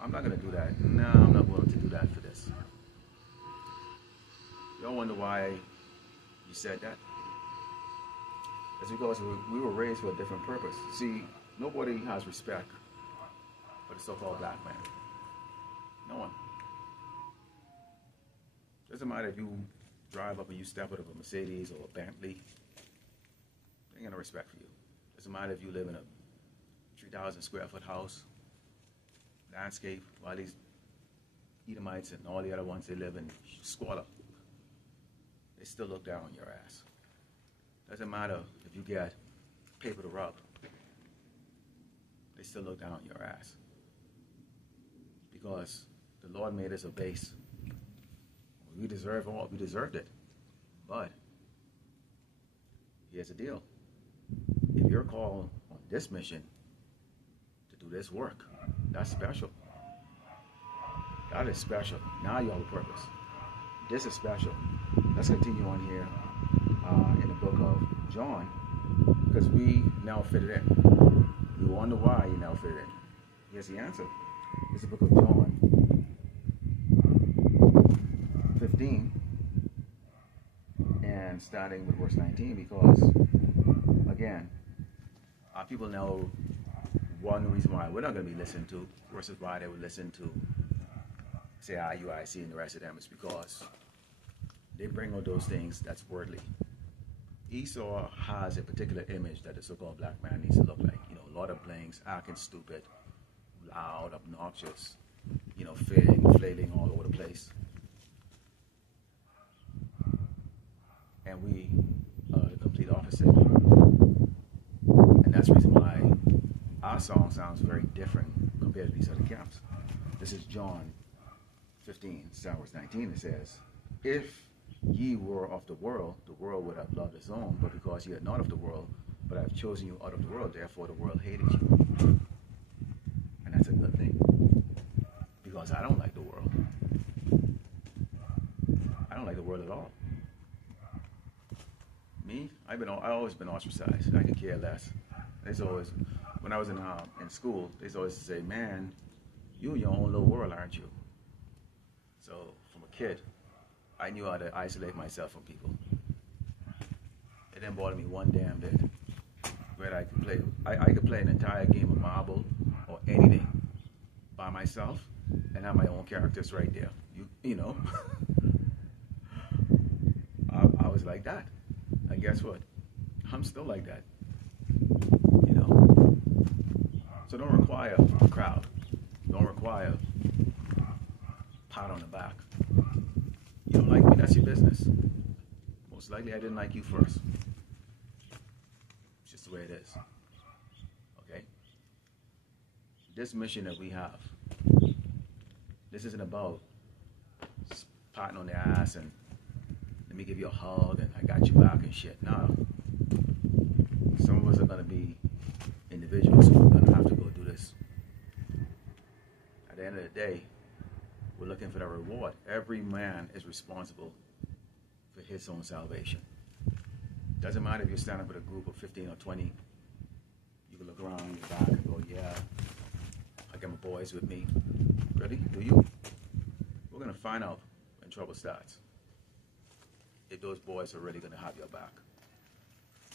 I'm not going to do that. No, I'm not willing to do that for this. Y'all wonder why you said that? It's because we were raised for a different purpose. See, nobody has respect for the so-called black man. No one. Doesn't matter if you drive up and you step out of a Mercedes or a Bentley, they ain't gonna respect for you. Doesn't matter if you live in a 3,000 square foot house, landscape, while these Edomites and all the other ones, they live in squalor. They still look down on your ass. Doesn't matter if you get paper to rub, they still look down on your ass. Because the Lord made us a base. We deserved it. But here's the deal. If you're called on this mission to do this work, that's special. That is special. Now you have a purpose. This is special. Let's continue on here in the book of John, because we now fit it in. You wonder why you now fit it in. Here's the answer. It's the book of John 15, and starting with verse 19, because, again, our people know one reason why we're not going to be listened to versus why they would listen to, say, IUIC and the rest of them, is because they bring out those things that's worldly. Esau has a particular image that the so-called black man needs to look like. You know, Lord of Blanks, acting stupid, loud, obnoxious, you know, flailing all over the place. And we are the complete opposite. And that's the reason why our song sounds very different compared to these other camps. This is John 15, verse 19. It says, if ye were of the world would have loved his own, but because ye are not of the world, but I have chosen you out of the world, therefore the world hated you. And that's a good thing, because I don't like the world. I don't like the world at all. Me, I've always been ostracized. I can care less. There's always, when I was in school, they always say, man, you're your own little world, aren't you? So from a kid, I knew how to isolate myself from people. It didn't bother me one damn bit. Where I could play an entire game of marble or anything by myself and have my own characters right there. You know, I was like that. And guess what? I'm still like that. You know. So don't require a crowd. Don't require a pat on the back. You don't like me, that's your business. Most likely I didn't like you first. It's just the way it is. Okay? This mission that we have, this isn't about patting on the ass and let me give you a hug and I got you back and shit. No. Some of us are going to be individuals who are going to have to go do this. At the end of the day, we're looking for the reward. Every man is responsible for his own salvation. Doesn't matter if you're standing with a group of 15 or 20. You can look around your back and go, yeah, I got my boys with me. Really? Do you? We're going to find out when trouble starts if those boys are really going to have your back.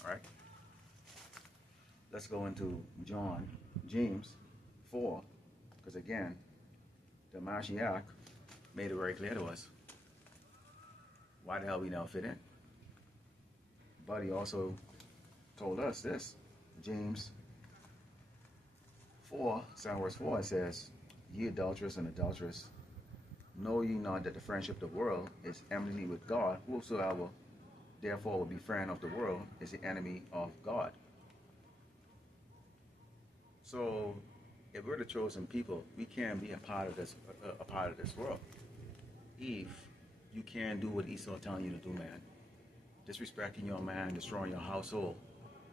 All right? Let's go into James 4, because again, the Mashiach made it very clear to us why the hell we now fit in. But he also told us this. James 4, verse 4, it says, ye adulterers and adulteress, know ye not that the friendship of the world is enmity with God? Whosoever therefore will be friend of the world is the enemy of God. So if we're the chosen people, we can't be a part of this world. If you can't do what Esau telling you to do, man, disrespecting your man, destroying your household,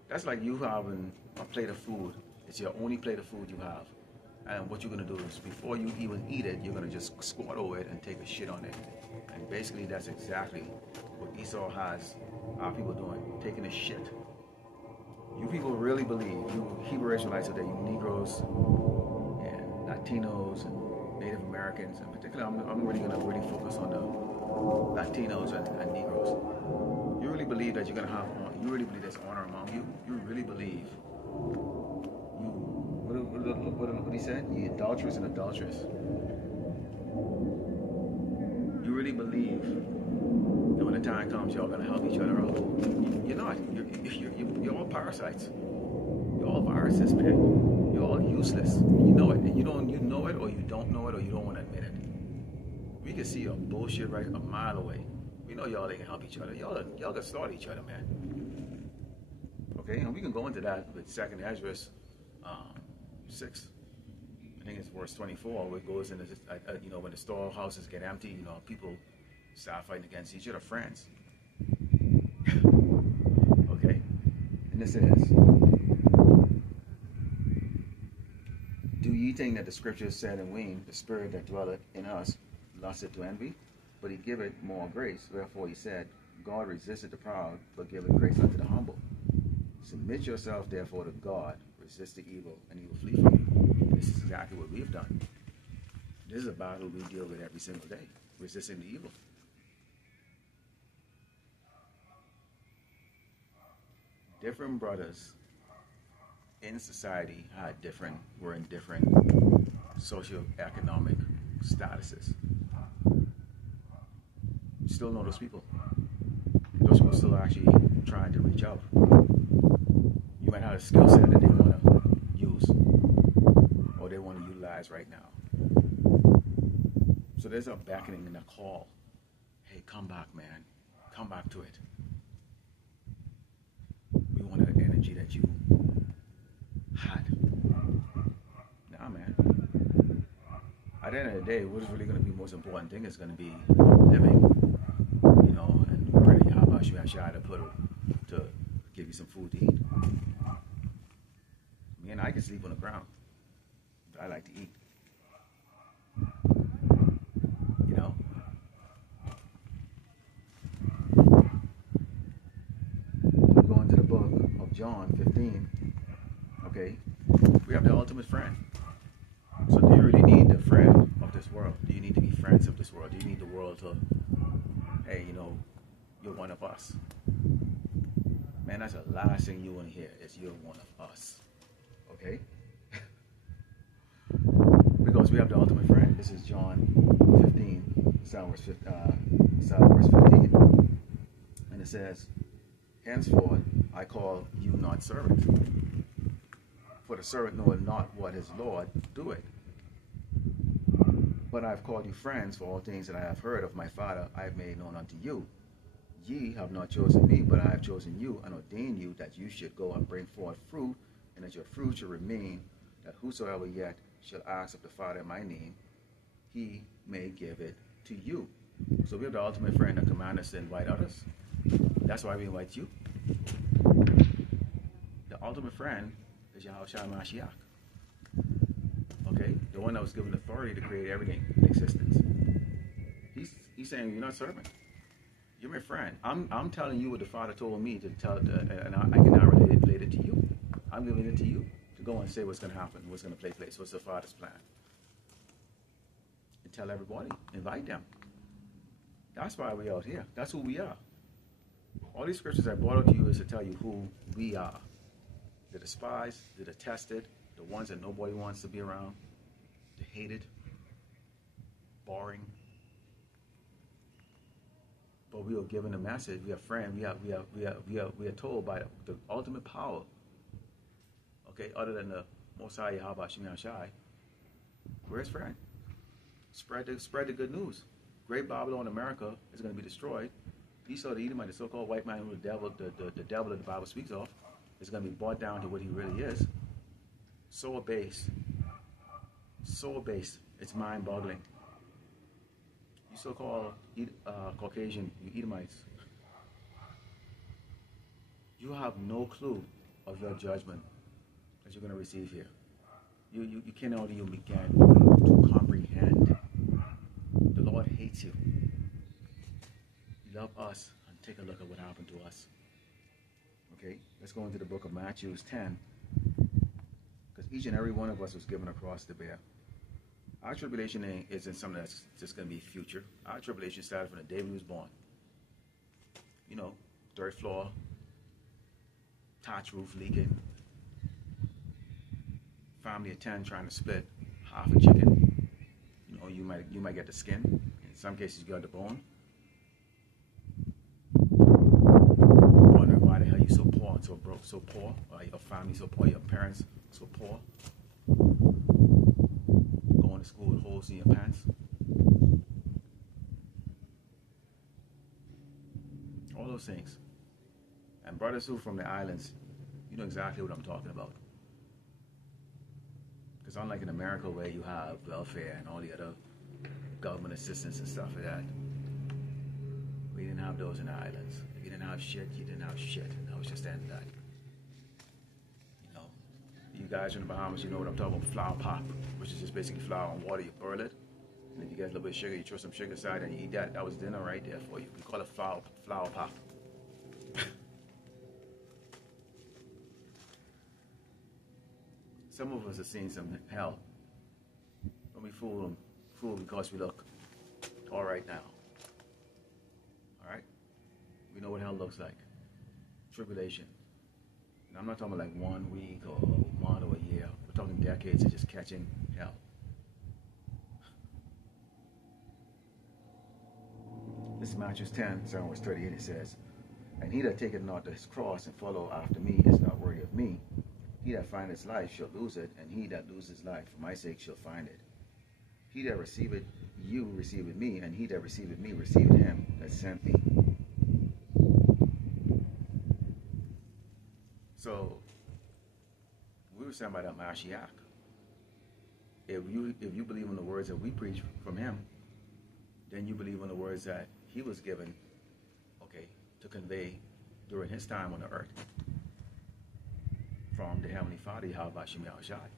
that's like you having a plate of food. It's your only plate of food you have. And what you're going to do is, before you even eat it, you're going to just squat over it and take a shit on it. And basically, that's exactly what Esau has our people doing, taking a shit. You people really believe, you Hebrew Israelites today, you Negroes and Latinos and Native Americans, in particular, I'm really going to focus on the Latinos and Negroes. You really believe that you're going to have, you really believe there's honor among you? You really believe what he said? You adulterers and adulteress. You really believe that when the time comes, y'all gonna help each other out, you're not. You're all parasites. You're all viruses, man. You're all useless. You know it. And you know it, or you don't know it, or you don't want to admit it. We can see your bullshit right a mile away. We know y'all ain't help each other. Y'all can start each other, man. Okay, and we can go into that with 2nd Ezra 6. I think it's verse 24, where it goes into, when the storehouses get empty, people start fighting against each other, friends. Okay, and this says, do ye think that the scriptures said in Wayne, the spirit that dwelleth in us lusted to envy? But he giveth more grace. Wherefore he said, God resisteth the proud, but giveth grace unto the humble. Submit yourself therefore to God, resist the evil, and he will flee from you. And this is exactly what we've done. This is a battle we deal with every single day, resisting the evil. Different brothers in society were in different socioeconomic statuses. You still know those people. Those people still actually trying to reach out. You might have a skill set that they want to use or they want to utilize right now. So there's a beckoning and a call. Hey, come back, man. Come back to it. We want that energy that you had. Nah, man. At the end of the day, what's really going to be the most important thing is going to be living, and praying how about you have shy to give you some food to eat. Me and I can sleep on the ground, but I like to eat. We go into the book of John 15. Okay, we have the ultimate friend. So do you really need the friend of this world? Do you need to be friends of this world? Do you need the world to, hey, you're one of us? Man, that's the last thing you want to hear is you're one of us. Okay? Because we have the ultimate friend. This is John 15, verse 15. And it says, henceforth I call you not servants, for the servant knoweth not what his Lord doeth. But I have called you friends, for all things that I have heard of my Father I have made known unto you. Ye have not chosen me, but I have chosen you, and ordained you that you should go and bring forth fruit, and that your fruit should remain, that whosoever yet shall ask of the Father in my name, he may give it to you. So we have the ultimate friend that commands us to invite others. That's why we invite you. The ultimate friend is Yahushua Mashiach. Okay? The one that was given authority to create everything in existence. He's saying, you're not serving. You're my friend. I'm telling you what the Father told me to tell, and I can now relate it to you. I'm giving it to you to go and say what's going to happen, what's going to take place, what's the Father's plan. And tell everybody, invite them. That's why we're out here. That's who we are. All these scriptures I brought up to you is to tell you who we are. The despised, the detested, the ones that nobody wants to be around, the hated, boring. But we are given a message. We are friends. We are told by the ultimate power. Okay, other than the Most High Yahweh Shemi Shai, where's friend? Spread the good news. Great Babylon, America is going to be destroyed. Esau the Edomite, the so-called white man who the devil that the Bible speaks of, is going to be brought down to what he really is. So abased. It's mind-boggling. You so-called Caucasian, you Edomites, you have no clue of your judgment that you're going to receive here. You cannot even begin to comprehend. The Lord hates you. He loved us, and take a look at what happened to us. Okay, let's go into the book of Matthew 10, because each and every one of us was given a cross to bear. Our tribulation isn't something that's just going to be future. Our tribulation started from the day we was born. Third floor, thatch roof leaking, family of 10 trying to split half a chicken. You might get the skin. some cases, you got the bone. Wondering why the hell you so poor and so broke, so poor, or your family so poor, your parents so poor. Going to school with holes in your pants. All those things. And brothers who from the islands, you know exactly what I'm talking about. Because unlike in America where you have welfare and all the other government assistance and stuff like that, we didn't have those in the islands. If you didn't have shit, you didn't have shit. And I was just saying that. You know, you guys in the Bahamas, you know what I'm talking about, flour pop, which is just basically flour and water. You boil it, and if you get a little bit of sugar, you throw some sugar aside and you eat that. That was dinner right there for you. We call it flour pop. Some of us have seen some hell. Don't be fooled because we look all right now. All right? We know what hell looks like. Tribulation. And I'm not talking about like 1 week or a month or a year. We're talking decades of just catching hell. This is Matthew 10, verse 38. It says, "And he that taketh not his cross and follow after me is not worthy of me. He that findeth his life shall lose it, and he that loses his life for my sake shall find it. He that receiveth you receiveth me, and he that receiveth me receiveth him that sent me." So we were saying about that Mashiach. If you believe in the words that we preach from him, then you believe in the words that he was given, okay, to convey during his time on the earth from the Heavenly Father, Yahweh Shem Yahushai.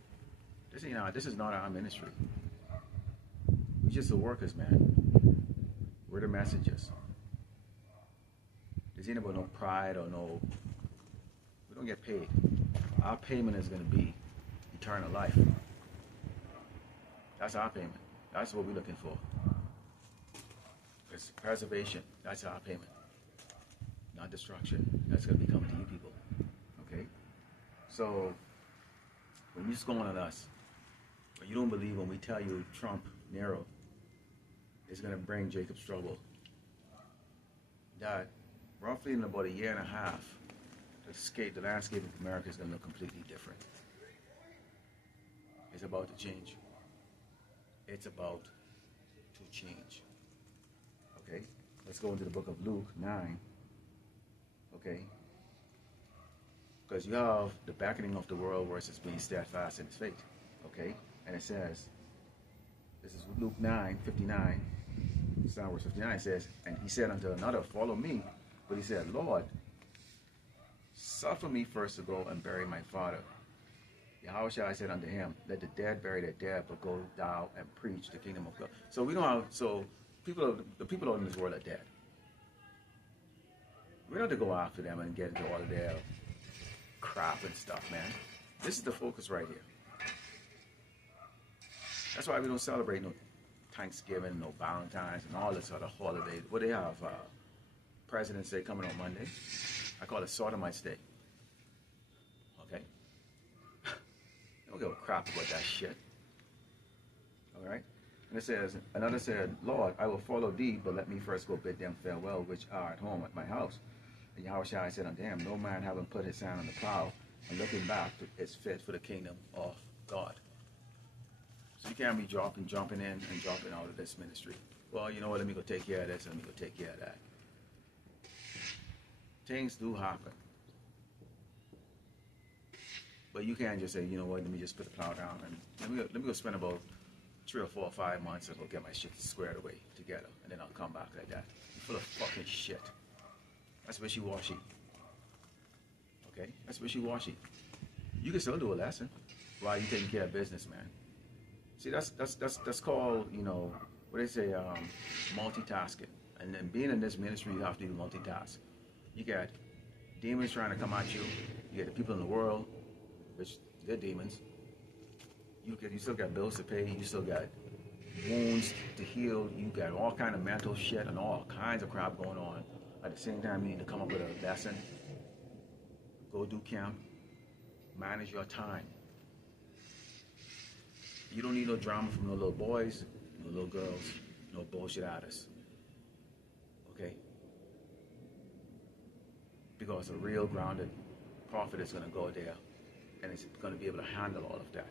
This is not our ministry. We're just the workers, man. We're the messengers. There's ain't about no pride or no. We don't get paid. Our payment is going to be eternal life. That's our payment. That's what we're looking for. It's preservation. That's our payment. Not destruction. That's going to be coming to you people. Okay? So, when you scorn at us, when you don't believe when we tell you Trump, Nero, is going to bring Jacob's trouble, that roughly in about a year and a half, the landscape of America is going to look completely different. It's about to change. It's about to change. Okay? Let's go into the book of Luke 9. Okay? Because you have the beckoning of the world versus being steadfast in his faith. Okay? And it says, this is Luke 9:59. Verse 59 says, "And he said unto another, Follow me. But he said, Lord, suffer me first to go and bury my father. Yahushua said unto him, Let the dead bury their dead, but go thou and preach the kingdom of God." So we don't have, the people out in this world are dead. We don't have to go after them and get into all of their crap and stuff, man. This is the focus right here. That's why we don't celebrate no Thanksgiving, no Valentine's, and all this other holidays. What they have, President's Day coming on Monday. I call it Sodomite's Day. Okay? Don't give a crap about that shit. All right? And it says, another said, "Lord, I will follow thee, but let me first go bid them farewell, which are at home at my house." And Yahushua said unto him, "No man having put his hand on the plow and looking back is fit for the kingdom of God." So you can't be jumping in and dropping out of this ministry. Well, you know what, let me go take care of this, let me go take care of that. Things do happen. But you can't just say, you know what, let me just put the plow down and let me go spend about 3 or 4 or 5 months and go get my shit squared away together, and then I'll come back like that. You're full of fucking shit. That's wishy-washy. Okay? That's wishy-washy. You can still do a lesson while you're taking care of business, man. See, that's called, you know, what they say, multitasking. And then being in this ministry, you have to do multitask. You got demons trying to come at you. You get the people in the world, which they're demons. You still got bills to pay. You still got wounds to heal. You got all kind of mental shit and all kinds of crap going on. At the same time, you need to come up with a lesson. Go do camp. Manage your time. You don't need no drama from no little boys, no little girls. no bullshit artists. Okay? Because a real grounded prophet is going to go there and it's going to be able to handle all of that.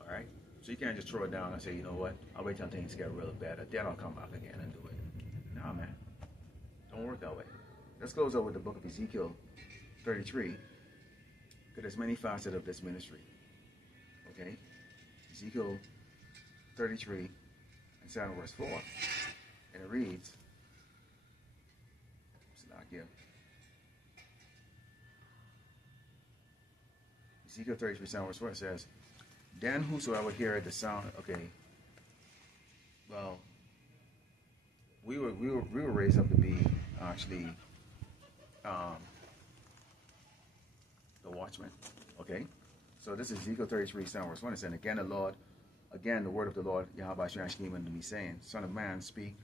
All right? So you can't just throw it down and say, you know what, I'll wait till things get real bad. Then I'll come back again and do it. Nah, man. Don't work that way. Let's close out with the book of Ezekiel 33. Because there's many facets of this ministry. Okay? Ezekiel 33 and 7 verse 4. And it reads, it's not here. Ezekiel 33, 7 verse 4 says, then whosoever heareth the sound, okay, well, we were raised up to be actually the watchman, okay? So this is Ezekiel 33, 7 verse 1. It said, again the word of the Lord, Yahweh came unto me, saying, Son of man, speak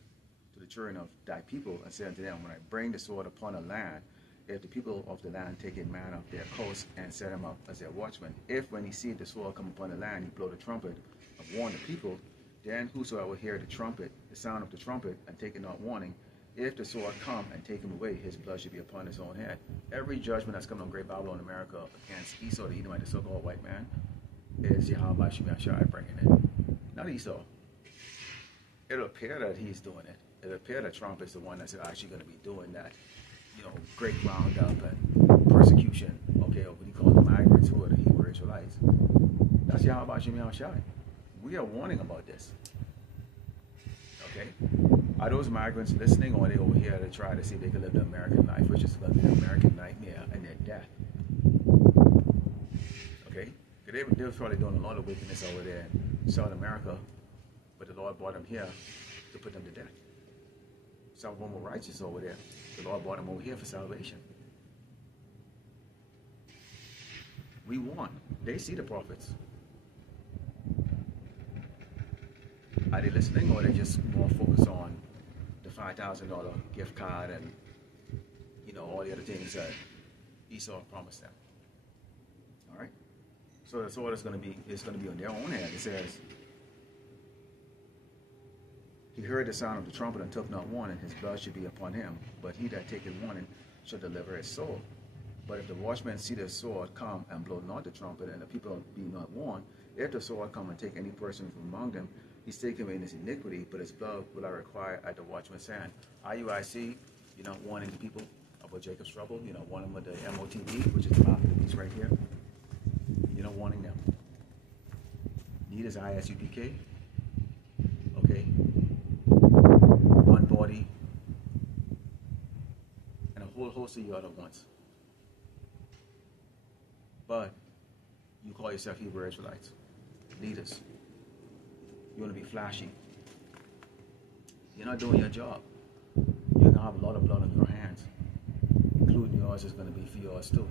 to the children of thy people, and say unto them, when I bring the sword upon a land, if the people of the land take a man of their coast and set him up as their watchman, if when he see the sword come upon the land, he blow the trumpet and warn the people, then whosoever hear the trumpet, the sound of the trumpet, and take it not warning, if the sword come and take him away, his blood should be upon his own head. Every judgment that's come on Great Babylon, America, against Esau, the Edomite, the so-called white man, is Yahweh Shemashai bringing it. Not Esau. It'll appear that he's doing it. It'll appear that Trump is the one that's actually going to be doing that. You know, great roundup and persecution, okay, or what he calls the migrants who are the Hebrew Israelites. That's Yahweh Shemashai. We are warning about this. Okay? Are those migrants listening, or are they over here to try to see if they can live the American life, which is going to be the American nightmare and their death? Okay? They were probably doing a lot of wickedness over there in South America, but the Lord brought them here to put them to death. Some of them were righteous over there. The Lord brought them over here for salvation. We want. They see the prophets. Are they listening, or are they just more focused on the $5,000 gift card and, you know, all the other things that Esau promised them? All right. So that's all it's going to be. It's going to be on their own head. It says, he heard the sound of the trumpet and took not warning, his blood should be upon him. But he that taketh warning shall deliver his soul. But if the watchman see the sword come and blow not the trumpet, and the people be not warned, if the sword come and take any person from among them, he's taken away in his iniquity, but his blood will I require at the watchman's hand. IUIC, you're not warning the people about Jacob's trouble. You're not warning them with the MOTB, which is the mark of the beast right here. You're not warning them. Neither is ISUPK. Okay? One body. And a whole host of you other ones. But you call yourself Hebrew Israelites. Leaders. You want to be flashy. You're not doing your job. You're going to have a lot of blood on your hands. Including yours is going to be for yours too.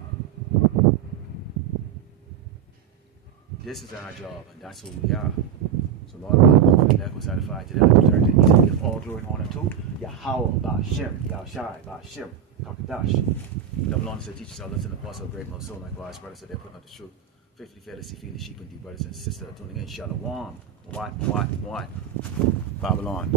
This is our job, and that's who we are. So Lord, hopefully that was satisfied today. I turn to He to give all glory and honor to Yahweh, Ba'Shem, Yahushai, Ba'Shem, Kakadash. The Lord said, teach us our lesson, apostle, great most soul, likewise, brothers, so they're putting out the truth. Faithfully, fearlessly, feed the sheep and you brothers and sisters tuning in. Shalom. What? Babylon.